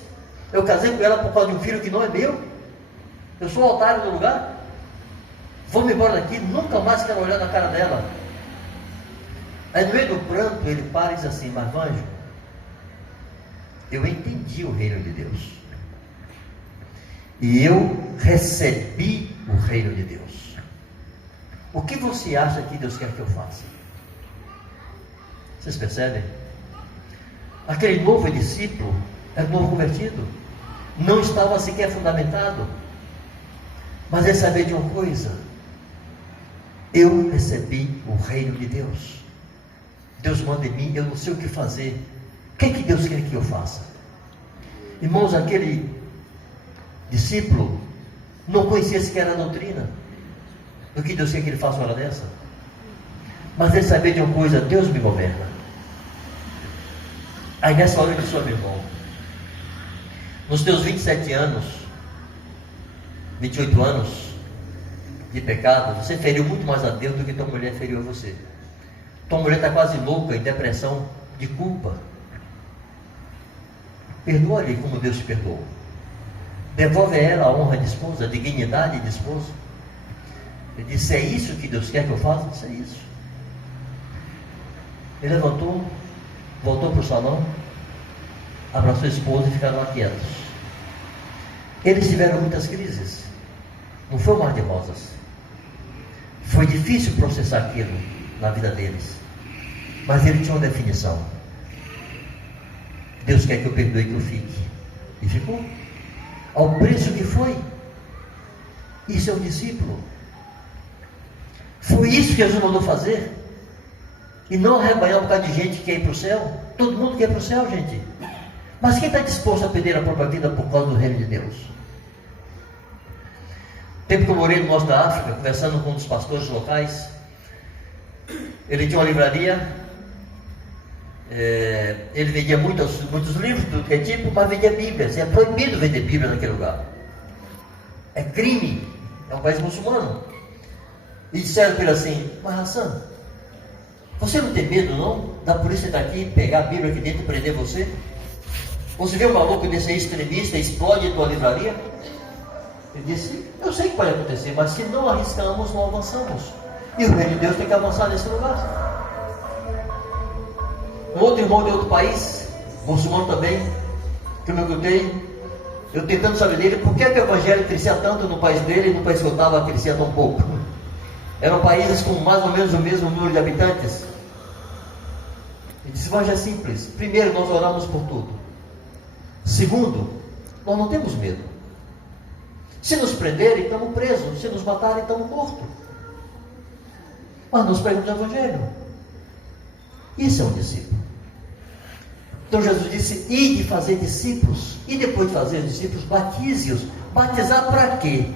Eu casei com ela por causa de um filho que não é meu. Eu sou o otário do lugar. Vou-me embora daqui, nunca mais quero olhar na cara dela. Aí no meio do pranto ele para e diz assim: mas Vanjo, eu entendi o reino de Deus. E eu recebi o reino de Deus. O que você acha que Deus quer que eu faça? Vocês percebem? Aquele novo discípulo era um novo convertido, não estava sequer fundamentado, mas ele sabia de uma coisa: eu recebi o reino de Deus. Deus manda em mim, eu não sei o que fazer. O que é que Deus quer que eu faça? Irmãos, aquele discípulo não conhecia sequer a doutrina do que Deus quer que ele faça uma hora dessa, mas ele sabia de uma coisa: Deus me governa. Aí nessa hora eu disse: meu irmão, nos teus 27 anos, 28 anos de pecado, você feriu muito mais a Deus do que tua mulher feriu a você. Tua mulher está quase louca, em depressão de culpa. Perdoa-lhe como Deus te perdoou. Devolve a ela a honra de esposa, a dignidade de esposa. Ele disse: é isso que Deus quer que eu faça? Isso é isso. Ele levantou, voltou para o salão, abraçou a esposa e ficaram lá quietos. Eles tiveram muitas crises. Não foi um mar de rosas. Foi difícil processar aquilo na vida deles. Mas ele tinha uma definição: Deus quer que eu perdoe, que eu fique. E ficou. Ao preço que foi. Isso é um discípulo. Foi isso que Jesus mandou fazer. E não arrebanhar um bocado de gente que quer ir para o céu. Todo mundo quer ir para o céu, gente. Mas quem está disposto a perder a própria vida por causa do reino de Deus? Tempo que eu morei no norte da África, conversando com um dos pastores locais, ele tinha uma livraria, ele vendia muitos livros do que tipo, mas vendia Bíblias. É proibido vender Bíblia naquele lugar. É crime. É um país muçulmano. E disseram para ele assim: mas Hassan, você não tem medo não da polícia estar aqui, pegar a Bíblia aqui dentro e prender você? Você vê um maluco desse aí extremista, explode a tua livraria? Ele disse: eu sei que pode acontecer, mas se não arriscamos, não avançamos. E o reino de Deus tem que avançar nesse lugar. Um outro irmão de outro país, muçulmano também, que eu me escutei, eu tentando saber dele, por que o evangelho crescia tanto no país dele e no país que eu estava crescia tão pouco? Eram países com mais ou menos o mesmo número de habitantes. Ele disse: mas é simples. Primeiro, nós oramos por tudo. Segundo, nós não temos medo. Se nos prenderem, estamos presos. Se nos matarem, estamos mortos. Mas nós pregamos o evangelho. Isso é um discípulo. Então Jesus disse: ide fazer discípulos. E depois de fazer discípulos, batize-os. Batizar para quê?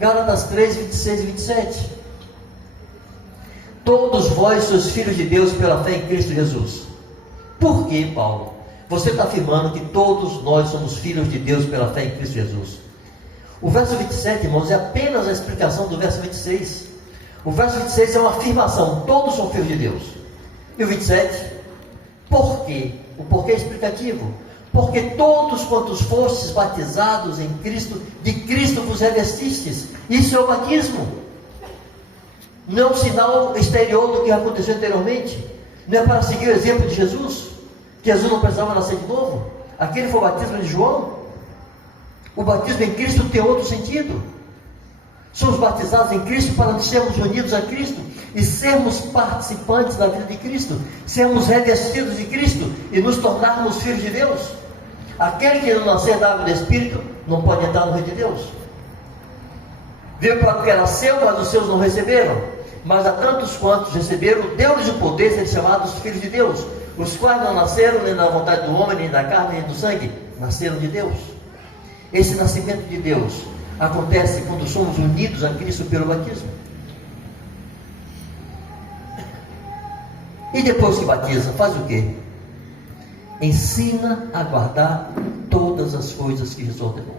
Gálatas 3, 26 e 27. Todos vós sois filhos de Deus pela fé em Cristo Jesus. Por que, Paulo? Você está afirmando que todos nós somos filhos de Deus pela fé em Cristo Jesus. O verso 27, irmãos, é apenas a explicação do verso 26. O verso 26 é uma afirmação: todos são filhos de Deus. E o 27, por quê? O porquê é explicativo. Porque todos quantos fostes batizados em Cristo, de Cristo vos revestistes. Isso é o batismo. Não é um sinal exterior do que aconteceu anteriormente. Não é para seguir o exemplo de Jesus, que Jesus não precisava nascer de novo. Aquele foi o batismo de João. O batismo em Cristo tem outro sentido. Somos batizados em Cristo para nos sermos unidos a Cristo e sermos participantes da vida de Cristo, sermos revestidos de Cristo e nos tornarmos filhos de Deus. Aquele que não nascer da água do Espírito não pode entrar no reino de Deus. Veio para o que era seu, mas os seus não receberam. Mas a tantos quantos receberam, deu-lhes o poder de ser chamados filhos de Deus, os quais não nasceram nem da vontade do homem, nem da carne, nem do sangue, nasceram de Deus. Esse nascimento de Deus acontece quando somos unidos a Cristo pelo batismo. E depois que batiza, faz o quê? Ensina a guardar todas as coisas que Jesus ordenou.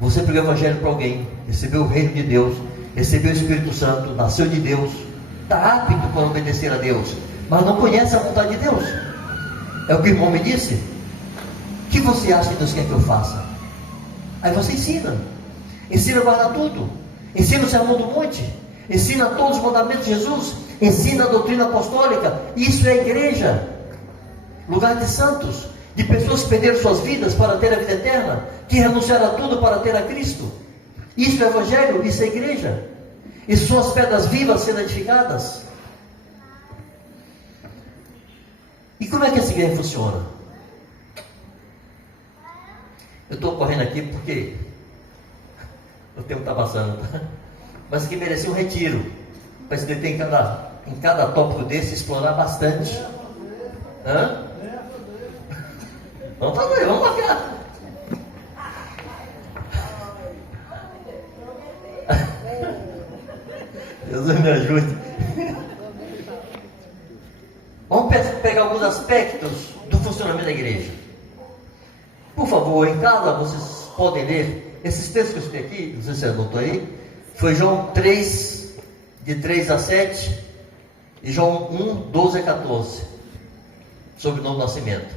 Você pregou o evangelho para alguém, recebeu o reino de Deus, recebeu o Espírito Santo, nasceu de Deus, está apto para obedecer a Deus, mas não conhece a vontade de Deus. É o que o irmão me disse. O que você acha que Deus quer que eu faça? Aí você ensina. Ensina a guardar tudo. Ensina o sermão do monte. Ensina todos os mandamentos de Jesus. Ensina a doutrina apostólica. Isso é a igreja. Lugar de santos. De pessoas que perderam suas vidas para ter a vida eterna. Que renunciaram a tudo para ter a Cristo. Isso é o evangelho. Isso é a igreja. Isso são as pedras vivas sendo edificadas. como é que essa igreja funciona? Eu estou correndo aqui porque o tempo está passando, tá? Mas que merecia um retiro, para se deter em cada tópico desse, explorar bastante. Hã? Vamos fazer, vamos marcar. Deus me ajude. Vamos pegar alguns aspectos do funcionamento da igreja. Por favor, em casa vocês podem ler esses textos que eu citei aqui, não sei se você anotou aí. Foi João 3, de 3 a 7, e João 1, 12 a 14, sobre o novo nascimento.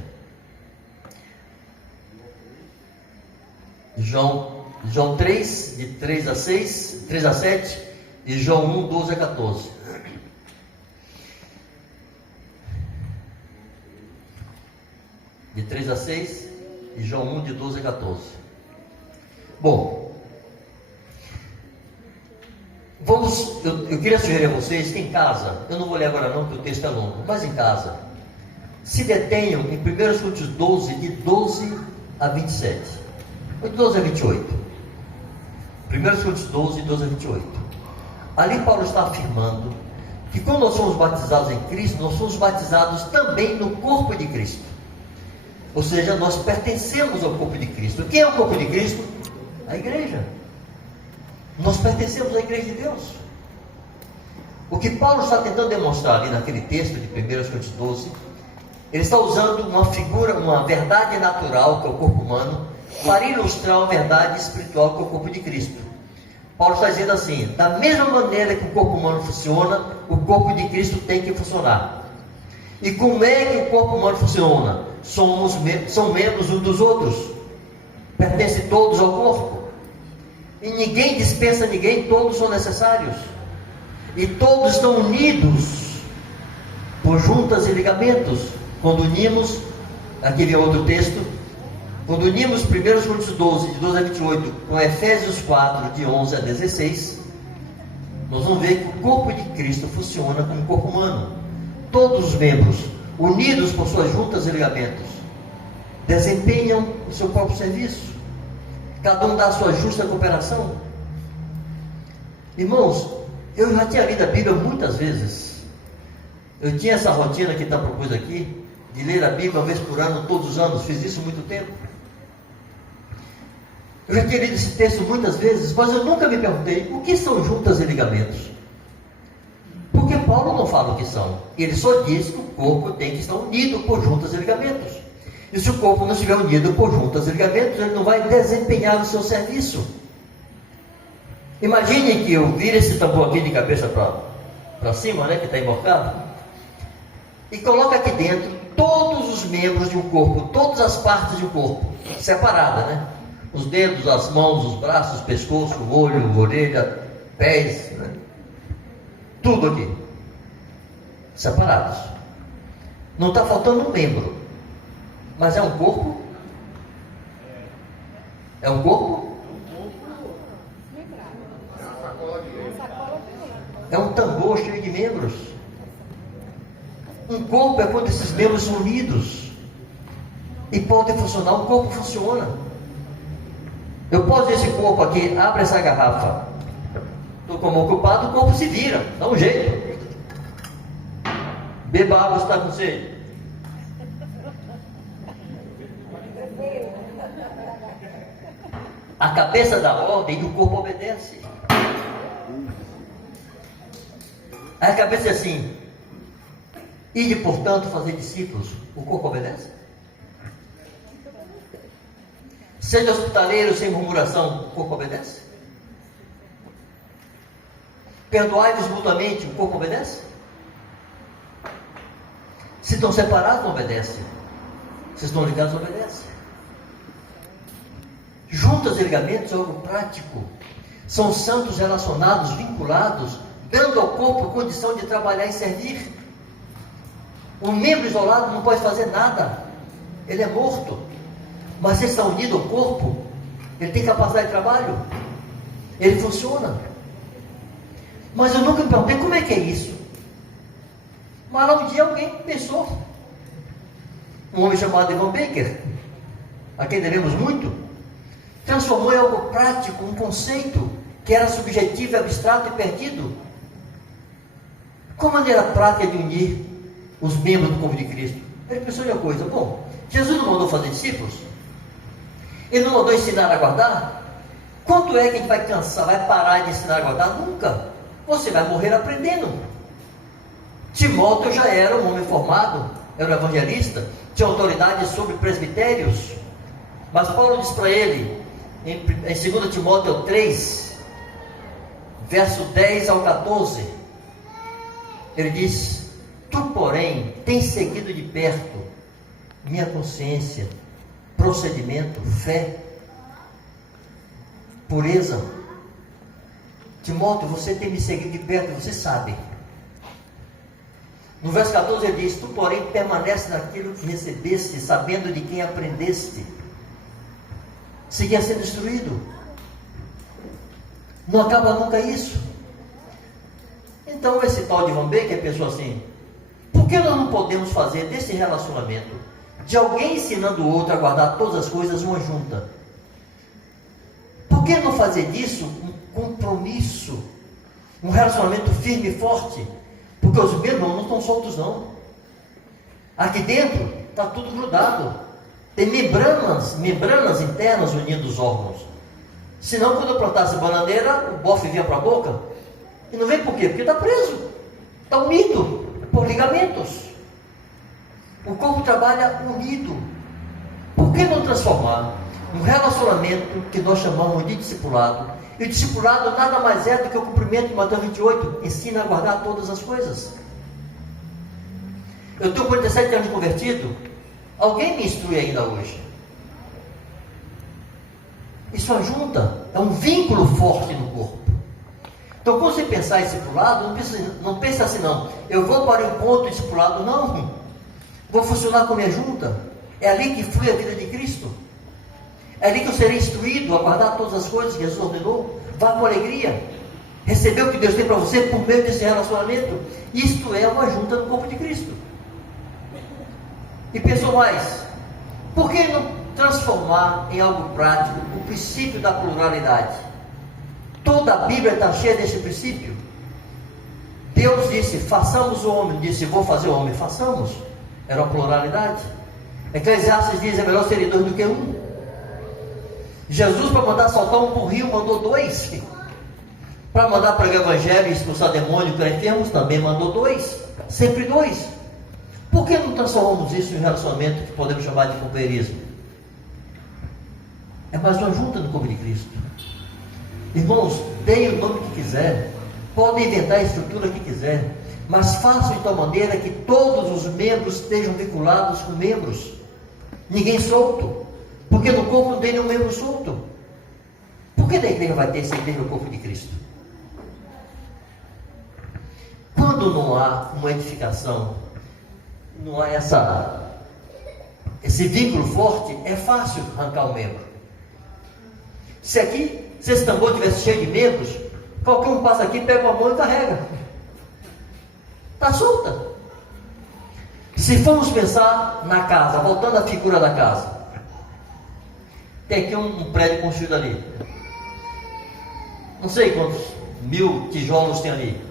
João 3, de 3 a 6, 3 a 7, e João 1, 12 a 14. De 3 a 6 e João 1, de 12 a 14. Bom, eu queria sugerir a vocês que em casa, eu não vou ler agora não, porque o texto é longo, mas em casa, se detenham em 1 Coríntios 12, de 12 a 27, ou de 12 a 28. 1 Coríntios 12, de 12 a 28. Ali Paulo está afirmando que quando nós somos batizados em Cristo, nós somos batizados também no corpo de Cristo. Ou seja, nós pertencemos ao corpo de Cristo. Quem é o corpo de Cristo? A igreja. Nós pertencemos à igreja de Deus. O que Paulo está tentando demonstrar ali naquele texto de 1 Coríntios 12, ele está usando uma figura, uma verdade natural, que é o corpo humano, para ilustrar uma verdade espiritual, que é o corpo de Cristo. Paulo está dizendo assim: da mesma maneira que o corpo humano funciona, o corpo de Cristo tem que funcionar. E como é que o corpo humano funciona? São membros uns dos outros, pertencem todos ao corpo, e ninguém dispensa ninguém, todos são necessários, e todos estão unidos por juntas e ligamentos. Quando unimos, aqui vem outro texto, quando unimos 1 Coríntios 12, de 12 a 28, com Efésios 4, de 11 a 16, nós vamos ver que o corpo de Cristo funciona como um corpo humano. Todos os membros, unidos por suas juntas e ligamentos, desempenham o seu próprio serviço. Cada um dá a sua justa cooperação. Irmãos, eu já tinha lido a Bíblia muitas vezes. Eu tinha essa rotina que está proposta aqui, de ler a Bíblia uma vez por ano, todos os anos. Fiz isso há muito tempo. Eu já tinha lido esse texto muitas vezes, mas eu nunca me perguntei o que são juntas e ligamentos. Porque Paulo não fala o que são. Ele só diz que o corpo tem que estar unido por juntas e ligamentos. E se o corpo não estiver unido por juntas e ligamentos, ele não vai desempenhar o seu serviço. Imagine que eu vire esse tambor aqui de cabeça para cima, né, que está emborcado, e coloque aqui dentro todos os membros de um corpo, todas as partes de um corpo, separadas, né? Os dedos, as mãos, os braços, o pescoço, o olho, a orelha, pés, né? Tudo aqui, separados. Não está faltando um membro, mas é um corpo? É um corpo? É um tambor cheio de membros. Um corpo é quando esses membros são unidos e podem funcionar. Um corpo funciona. Eu posso dizer esse corpo aqui, abre essa garrafa. Estou com a mão ocupada, o corpo se vira, dá um jeito. Beba água se está com sede. A cabeça dá ordem e o corpo obedece. Aí a cabeça é assim: ide, portanto, fazer discípulos. O corpo obedece. Seja hospitaleiro sem murmuração. O corpo obedece. Perdoai-vos mutuamente. O corpo obedece. Se estão separados, não obedece. Se estão ligados, não obedece. Juntas e ligamentos é algo prático. São santos relacionados, vinculados, dando ao corpo a condição de trabalhar e servir. Um membro isolado não pode fazer nada. Ele é morto. Mas se está unido ao corpo, ele tem capacidade de trabalho. Ele funciona. Mas eu nunca me perguntei como é que é isso. Mas um dia alguém pensou. um homem chamado Ivan Baker, a quem devemos muito, transformou em algo prático um conceito que era subjetivo, abstrato e perdido. Qual a maneira prática de unir os membros do corpo de Cristo? Ele pensou em uma coisa: bom, Jesus não mandou fazer discípulos? Ele não mandou ensinar a guardar? Quanto é que a gente vai cansar, vai parar de ensinar a guardar? Nunca. Você vai morrer aprendendo. Timóteo já era um homem formado, era um evangelista, tinha autoridade sobre presbitérios. Mas Paulo diz para ele, em 2 Timóteo 3, verso 10 ao 14, ele diz: tu, porém, tens seguido de perto minha consciência, procedimento, fé, pureza. Timóteo, você tem me seguido de perto, você sabe. No verso 14 ele diz: tu, porém, permanece naquilo que recebeste, sabendo de quem aprendeste. Seguia sendo instruído. Não acaba nunca isso. Então esse tal de Van Baker pensou assim: por que nós não podemos fazer desse relacionamento, de alguém ensinando o outro a guardar todas as coisas, uma junta? Por que não fazer disso um compromisso, um relacionamento firme e forte? Porque os membros não estão soltos, não. Aqui dentro está tudo grudado. Tem membranas internas unindo os órgãos. Senão, quando eu plantasse bananeira, o bofe vinha para a boca. E não vem por quê? Porque está preso, está unido por ligamentos. O corpo trabalha unido. Por que não transformar um relacionamento que nós chamamos de discipulado? E o discipulado nada mais é do que o cumprimento de Mateus 28, ensina a guardar todas as coisas. Eu tenho 47 anos de convertido. Alguém me instrui ainda hoje? Isso ajunta, é um vínculo forte no corpo. Então, quando você pensar em discipulado, não pense assim, não. Eu vou para o encontro discipulado, não. Vou funcionar como minha junta. É ali que flui a vida de Cristo. É ali que eu serei instruído a guardar todas as coisas que Jesus ordenou. Vá com alegria. Receber o que Deus tem para você por meio desse relacionamento. Isto é uma junta no corpo de Cristo. E pensou mais: por que não transformar em algo prático o princípio da pluralidade? Toda a Bíblia está cheia desse princípio. Deus disse: façamos o homem. Disse: vou fazer o homem. Façamos. Era uma pluralidade. Eclesiastes diz: é melhor serem dois do que um. Jesus, para mandar soltar um burril, mandou dois. Para mandar pregar o evangelho e expulsar demônio para enfermos, também mandou dois. Sempre dois. Por que não transformamos isso em um relacionamento que podemos chamar de companheirismo? É mais uma junta no corpo de Cristo. Irmãos, deem o nome que quiser, podem inventar a estrutura que quiser, mas façam de tal maneira que todos os membros estejam vinculados com membros. Ninguém solto. Porque no corpo não tem nenhum membro solto. Por que da igreja vai ter essa igreja no corpo de Cristo? Quando não há uma edificação, não há esse vínculo forte, é fácil arrancar o membro. Se esse tambor estivesse cheio de membros, qualquer um passa aqui, pega uma mão e carrega. Está solta. Se formos pensar na casa, voltando à figura da casa, tem aqui um prédio construído ali. Não sei quantos 1000 tijolos tem ali.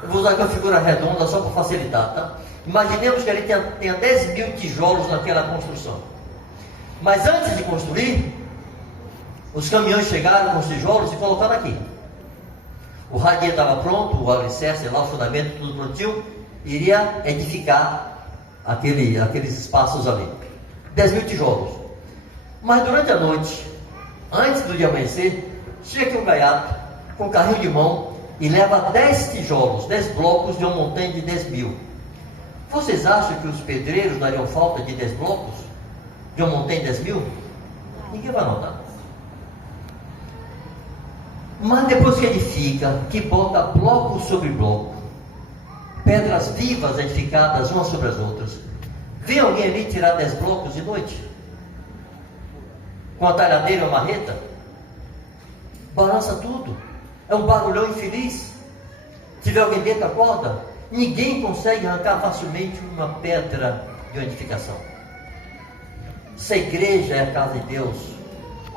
Eu vou usar aqui uma figura redonda só para facilitar, tá? Imaginemos que ali tenha 10.000 tijolos naquela construção. Mas antes de construir, os caminhões chegaram com os tijolos e colocaram aqui. O radinho estava pronto, o alicerce lá, o fundamento, tudo prontinho. Iria edificar aqueles espaços ali. 10.000 tijolos. Mas durante a noite, antes do dia amanhecer, chega aqui um gaiato com um carrinho de mão e leva 10 tijolos, 10 blocos de uma montanha de 10.000. Vocês acham que os pedreiros dariam falta de 10 blocos de uma montanha de 10.000? Ninguém vai notar. Mas depois que edifica, que bota bloco sobre bloco, pedras vivas edificadas umas sobre as outras, vem alguém ali tirar 10 blocos de noite? Com a talhadeira ou a marreta? Balança tudo. É um barulhão infeliz. Se tiver alguém dentro da corda, ninguém consegue arrancar facilmente uma pedra de de uma edificação. Se a igreja é a casa de Deus,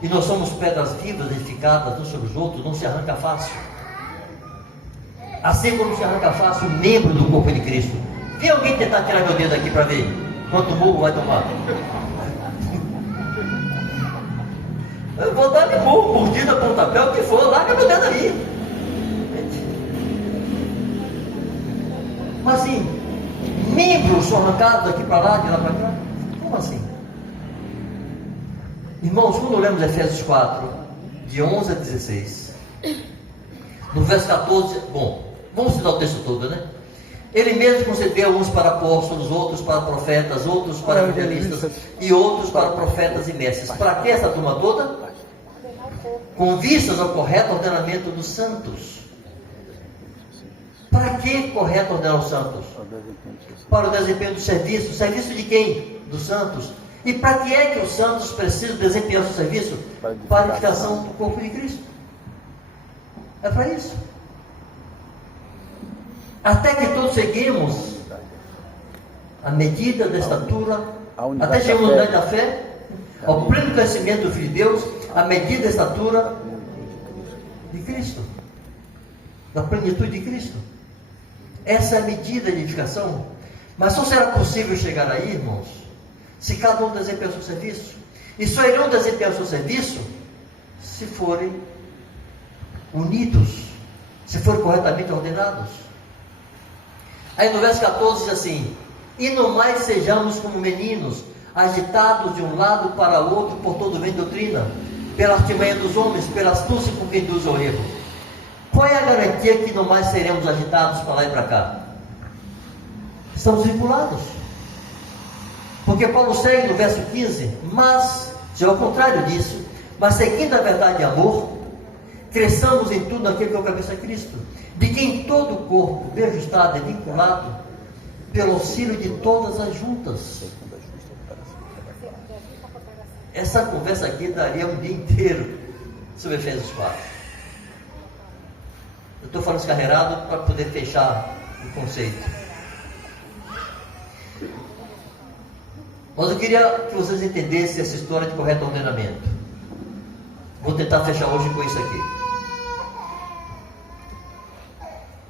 e nós somos pedras vivas edificadas uns sobre os outros, não se arranca fácil. Assim como se arranca fácil o membro do corpo de Cristo. Vê alguém tentar tirar meu dedo aqui para ver quanto murro vai tomar. Eu vou dar murro, mordida, pontapé, o que for, larga meu dedo aí. Mas assim, membros são arrancados daqui para lá, de lá para cá? Como assim? Irmãos, quando lemos Efésios 4, de 11 a 16, no verso 14, bom, vamos estudar o texto todo, né? Ele mesmo concedeu uns para apóstolos, outros para profetas, outros para evangelistas e outros para profetas e mestres. Para que essa turma toda? Com vistas ao correto ordenamento dos santos. Para que correto ordenar os santos? Para o desempenho do serviço. Serviço de quem? Dos santos. E para que é que os santos precisam desempenhar o seu serviço? Para a edificação do corpo de Cristo. É para isso. Até que todos seguimos a medida da estatura, até chegamos à unidade da fé, ao pleno conhecimento do Filho de Deus, a medida da estatura de Cristo, da plenitude de Cristo. Essa é a medida de edificação. Mas só será possível chegar aí, irmãos, se cada um desempenhar o seu serviço. E só irão desempenhar o seu serviço se forem unidos, se forem corretamente ordenados. Aí no verso 14 diz assim: e no mais sejamos como meninos, agitados de um lado para o outro por todo vento de doutrina, pela artimanha dos homens, pela astúcia com que induz ao erro. Qual é a garantia que no mais seremos agitados para lá e para cá? Estamos vinculados. Porque Paulo segue no verso 15: mas, se ao contrário disso, mas seguindo a verdade e amor, cresçamos em tudo naquele que é o cabeça de Cristo, de quem todo o corpo, bem ajustado e vinculado, pelo auxílio de todas as juntas. Essa conversa aqui daria um dia inteiro sobre Efésios 4. Eu estou falando escarreirado para poder fechar o conceito. Mas eu queria que vocês entendessem essa história de correto ordenamento. Vou tentar fechar hoje com isso aqui.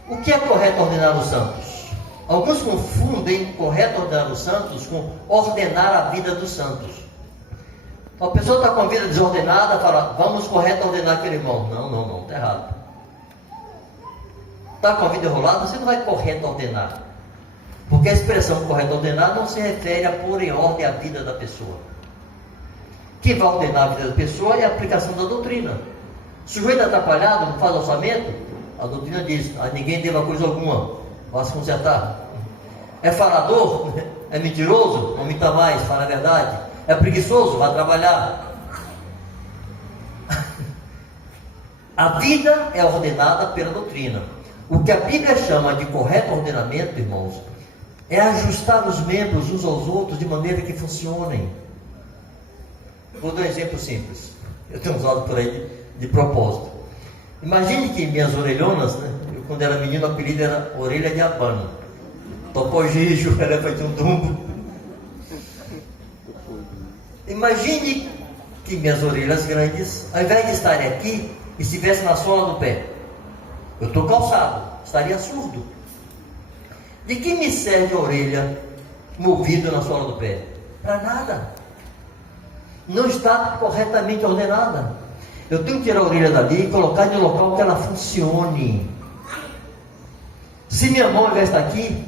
O que é correto ordenar os santos? Alguns confundem correto ordenar os santos com ordenar a vida dos santos. A pessoa está com a vida desordenada, fala, vamos correto ordenar aquele irmão. Não, está errado. Está com a vida enrolada, você não vai correto ordenar. Porque a expressão correto ordenar não se refere a pôr em ordem a vida da pessoa. Quem vai ordenar a vida da pessoa é a aplicação da doutrina. Se o sujeito é atrapalhado, não faz orçamento, a doutrina diz, a ninguém deva coisa alguma, vá se consertar. É falador, é mentiroso, não minta mais, fala a verdade. É preguiçoso, vai trabalhar. A vida é ordenada pela doutrina. O que a Bíblia chama de correto ordenamento, irmãos, é ajustar os membros uns aos outros de maneira que funcionem. Vou dar um exemplo simples. Eu tenho usado por aí de propósito. Imagine que minhas orelhonas, né? Eu, quando era menino, o apelido era orelha de abano. Topogijo, elefante dumbo. Imagine que minhas orelhas grandes, ao invés de estarem aqui, estivessem na sola do pé. Eu estou calçado, estaria surdo. De que me serve a orelha movida na sola do pé? Para nada. Não está corretamente ordenada. Eu tenho que tirar a orelha dali e colocar em um local que ela funcione. Se minha mão, ao invés de estar aqui,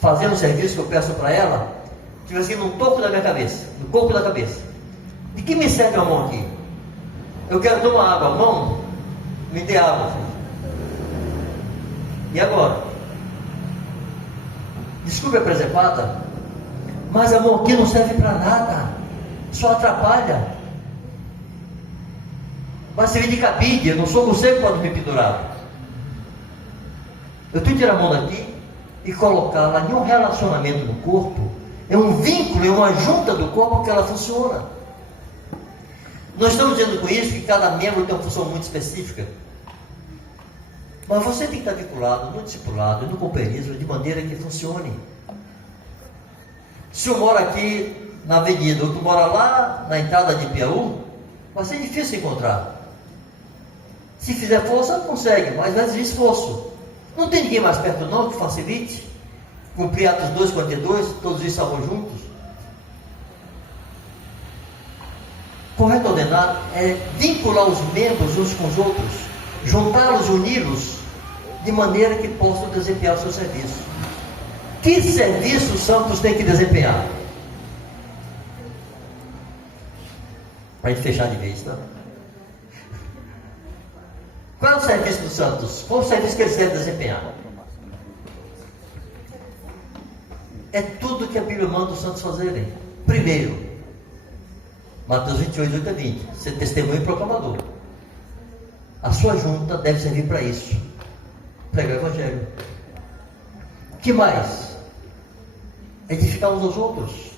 fazendo o serviço que eu peço para ela, estivesse aqui no topo da minha cabeça, no corpo da cabeça, de que me serve a mão aqui? Eu quero tomar água, a mão, me dê água. E agora? Desculpe a presepada, mas a mão aqui não serve para nada, só atrapalha. Vai servir de cabide, eu não sou você que pode me pendurar. Eu tenho que tirar a mão daqui e colocá-la em um relacionamento no corpo, é um vínculo, é uma junta do corpo que ela funciona. Nós estamos dizendo com isso que cada membro tem uma função muito específica. Mas você tem que estar vinculado no discipulado, no companheirismo, de maneira que funcione. Se eu moro aqui na avenida, ou tu mora lá na entrada de Piauí, vai ser difícil encontrar. Se fizer força, consegue, mas vai exigir esforço. Não tem ninguém mais perto não que facilite. Cumprir Atos 2:42, todos eles estavam juntos. Correto ordenar é vincular os membros uns com os outros, juntá-los, uni-los, de maneira que possam desempenhar o seu serviço. Que serviço os santos têm que desempenhar? Para a gente fechar de vez, tá? Qual é o serviço dos santos? Qual é o serviço que eles devem desempenhar? É tudo que a Bíblia manda os santos fazerem. Primeiro, Mateus 28, 8 a 20, ser testemunho e proclamador. A sua junta deve servir para isso. Pregar o Evangelho. O que mais? Edificar uns aos outros.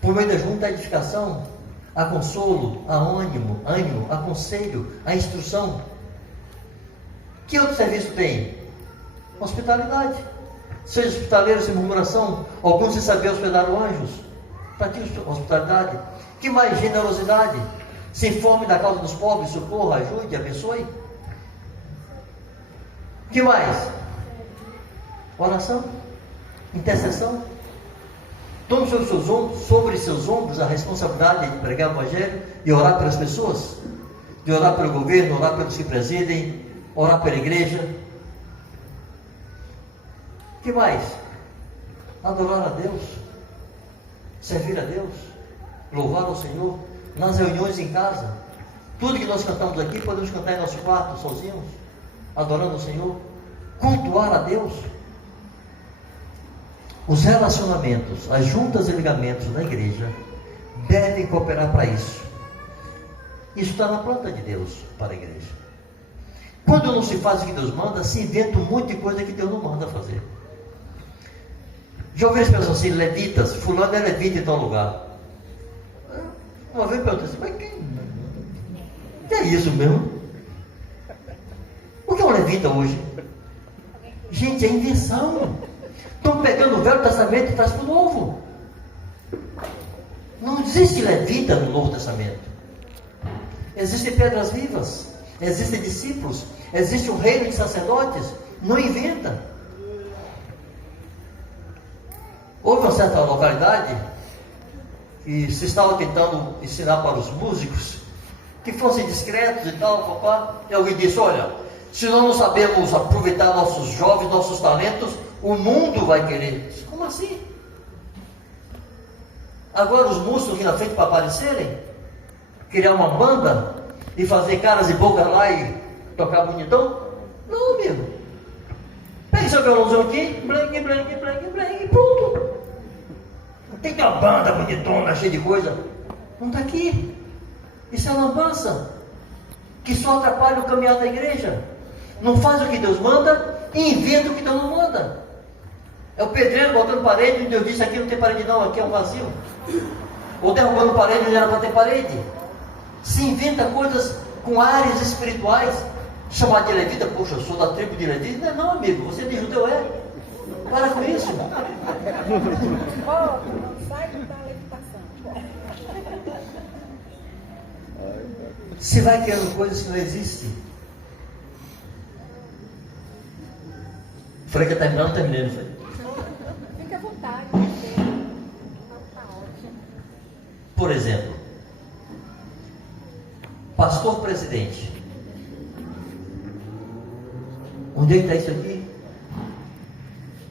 Por meio da junta, a edificação, a consolo, a ânimo, a conselho, a instrução. Que outro serviço tem? Hospitalidade. Seja hospitaleiro sem murmuração. Alguns se saber hospedar anjos. Pratique hospitalidade. Que mais? Generosidade. Se informe da causa dos pobres, socorra, ajude, abençoe. Que mais? Oração. Intercessão. Tome sobre seus ombros a responsabilidade de pregar o Evangelho e orar pelas pessoas, de orar pelo governo, orar pelos que presidem, orar pela igreja. O que mais? Adorar a Deus, servir a Deus, louvar ao Senhor, nas reuniões em casa. Tudo que nós cantamos aqui, podemos cantar em nosso quarto, sozinhos, adorando o Senhor, cultuar a Deus. Os relacionamentos, as juntas e ligamentos da igreja devem cooperar para isso. Isso está na planta de Deus para a igreja. Quando não se faz o que Deus manda, se inventa um monte de coisa que Deus não manda fazer. Já ouvi as pessoas assim, levitas, fulano é levita em tal lugar. Uma vez perguntei assim, mas que é isso mesmo? O que é um levita hoje? Gente, é invenção. Estão pegando o Velho Testamento e traz para o Novo. Não existe levita no Novo Testamento. Existem pedras vivas, existem discípulos, existe um reino de sacerdotes. Não inventa. Houve uma certa localidade que se estava tentando ensinar para os músicos que fossem discretos e tal, papá, e alguém disse, olha, se nós não sabemos aproveitar nossos jovens, nossos talentos, o mundo vai querer. Como assim? Agora os músicos aqui na frente para aparecerem, criar uma banda e fazer caras e bocas lá e tocar bonitão? Não, amigo. Pega seu violãozinho aqui, blanque, blanque, blanque, blanque, pronto. Não tem que ter uma banda bonitona, cheia de coisa. Não está aqui. Isso é lambança que só atrapalha o caminhar da igreja. Não faz o que Deus manda e inventa o que Deus não manda. É o pedreiro botando parede e Deus disse, aqui não tem parede não, aqui é um vazio. Ou derrubando parede onde era para ter parede. Se inventa coisas com áreas espirituais, chamar de levita, poxa, eu sou da tribo de Levi. Não, não, amigo, você de judeu é. Para com isso. Não sai da levitação. Você vai criando coisas que não existem. Falei que ia terminar, não terminei, não foi? Fique à vontade. Tá ótimo. Por exemplo, pastor presidente. Onde é que está isso aqui?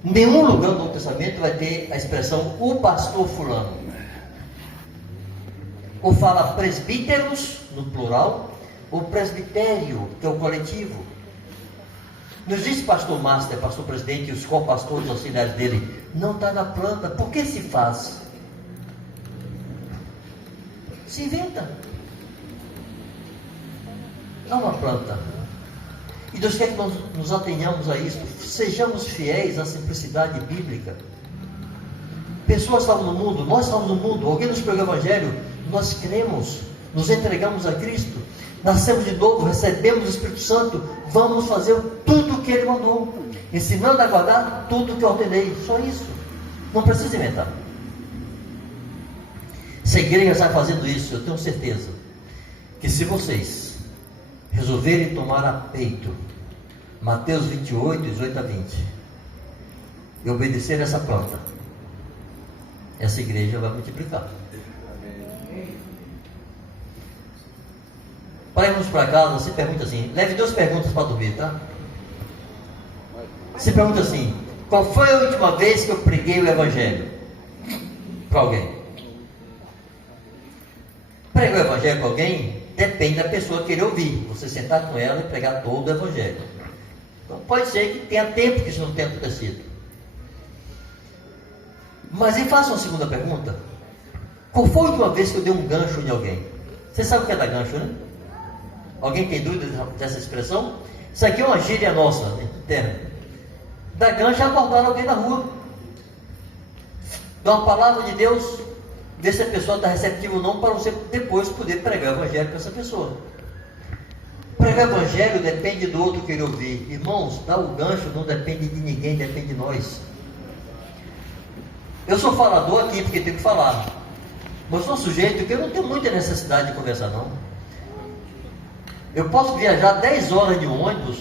Em nenhum lugar do Novo Testamento vai ter a expressão o pastor fulano. Ou fala presbíteros, no plural, ou presbitério, que é o coletivo. Não existe pastor master, pastor presidente e os co-pastores auxiliares dele. Não está na planta. Por que se faz? Se inventa. Há uma planta. E Deus quer que nós nos atenhamos a isso. Sejamos fiéis à simplicidade bíblica. Pessoas estavam no mundo, nós estamos no mundo. Alguém nos pregou o Evangelho, nós cremos, nos entregamos a Cristo, nascemos de novo, recebemos o Espírito Santo, vamos fazer tudo o que Ele mandou, ensinando a guardar tudo o que eu ordenei. Só isso. Não precisa inventar. Se a igreja está fazendo isso, eu tenho certeza que se vocês resolverem tomar a peito Mateus 28, 18 a 20 e obedecer essa planta, essa igreja vai multiplicar. Para irmos para casa, você pergunta assim, leve 2 perguntas para dormir, tá? Você pergunta assim, qual foi a última vez que eu preguei o Evangelho? Para alguém. Pregar o Evangelho para alguém depende da pessoa querer ouvir. Você sentar com ela e pregar todo o Evangelho. Então pode ser que tenha tempo que isso não tenha acontecido. Mas e faça uma segunda pergunta. Qual foi a última vez que eu dei um gancho em alguém? Você sabe o que é dar gancho, né? Alguém tem dúvida dessa expressão? Isso aqui é uma gíria nossa, interna. Dar gancho é abordar alguém na rua. Dar uma palavra de Deus, ver se a pessoa está receptiva ou não, para você depois poder pregar o Evangelho para essa pessoa. Pregar o Evangelho depende do outro querer ouvir. Irmãos, dar o gancho não depende de ninguém, depende de nós. Eu sou falador aqui porque tenho que falar. Mas sou um sujeito que eu não tenho muita necessidade de conversar, não. Eu posso viajar 10 horas de um ônibus.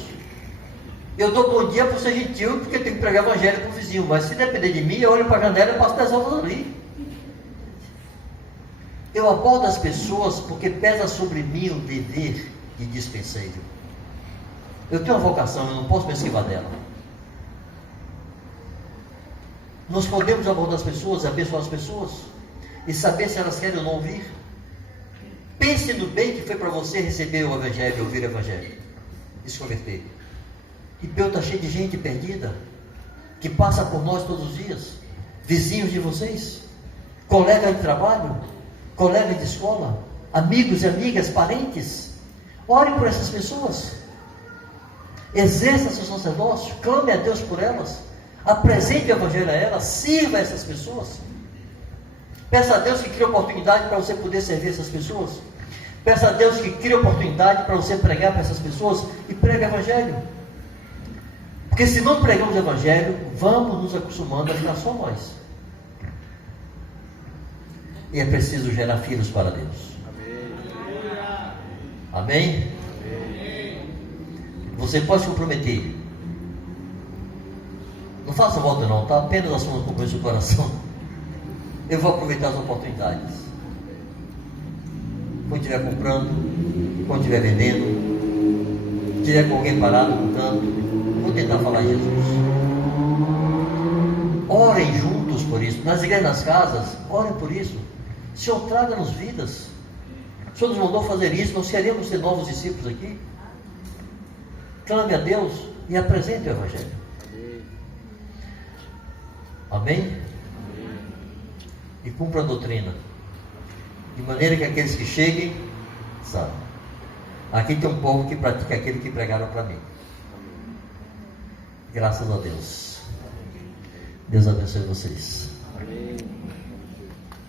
Eu dou bom dia para ser gentil porque eu tenho que pregar o Evangelho para o vizinho. Mas se depender de mim, eu olho para a janela e passo 10 horas ali. Eu abordo as pessoas porque pesa sobre mim o dever de dispenseiro. Eu tenho uma vocação, eu não posso me esquivar dela. Nós podemos abordar as pessoas, abençoar as pessoas e saber se elas querem ou não ouvir. Pense no bem que foi para você receber o Evangelho, ouvir o Evangelho e se converter. E Deus está cheio de gente perdida que passa por nós todos os dias, vizinhos de vocês, colegas de trabalho, colegas de escola, amigos e amigas, parentes. Ore por essas pessoas, exerça seu sacerdócio, clame a Deus por elas, apresente o Evangelho a elas, sirva essas pessoas. Peça a Deus que crie oportunidade para você poder servir essas pessoas. Peça a Deus que crie oportunidade para você pregar para essas pessoas e pregue o Evangelho. Porque se não pregamos o Evangelho, vamos nos acostumando a ficar só nós. E é preciso gerar filhos para Deus. Amém? Você pode se comprometer. Não faça volta não, tá? Apenas assuma o compromisso do coração. Eu vou aproveitar as oportunidades. Quando estiver comprando, quando estiver vendendo, estiver com alguém parado no canto, vou tentar falar em Jesus. Orem juntos por isso. Nas igrejas, nas casas, orem por isso. Senhor, traga-nos vidas. O Senhor nos mandou fazer isso. Nós queremos ser novos discípulos aqui. Clame a Deus e apresente o Evangelho. Amém? E cumpra a doutrina, de maneira que aqueles que cheguem sabem. Aqui tem um povo que pratica aquele que pregaram para mim. Graças a Deus. Deus abençoe vocês. Amém.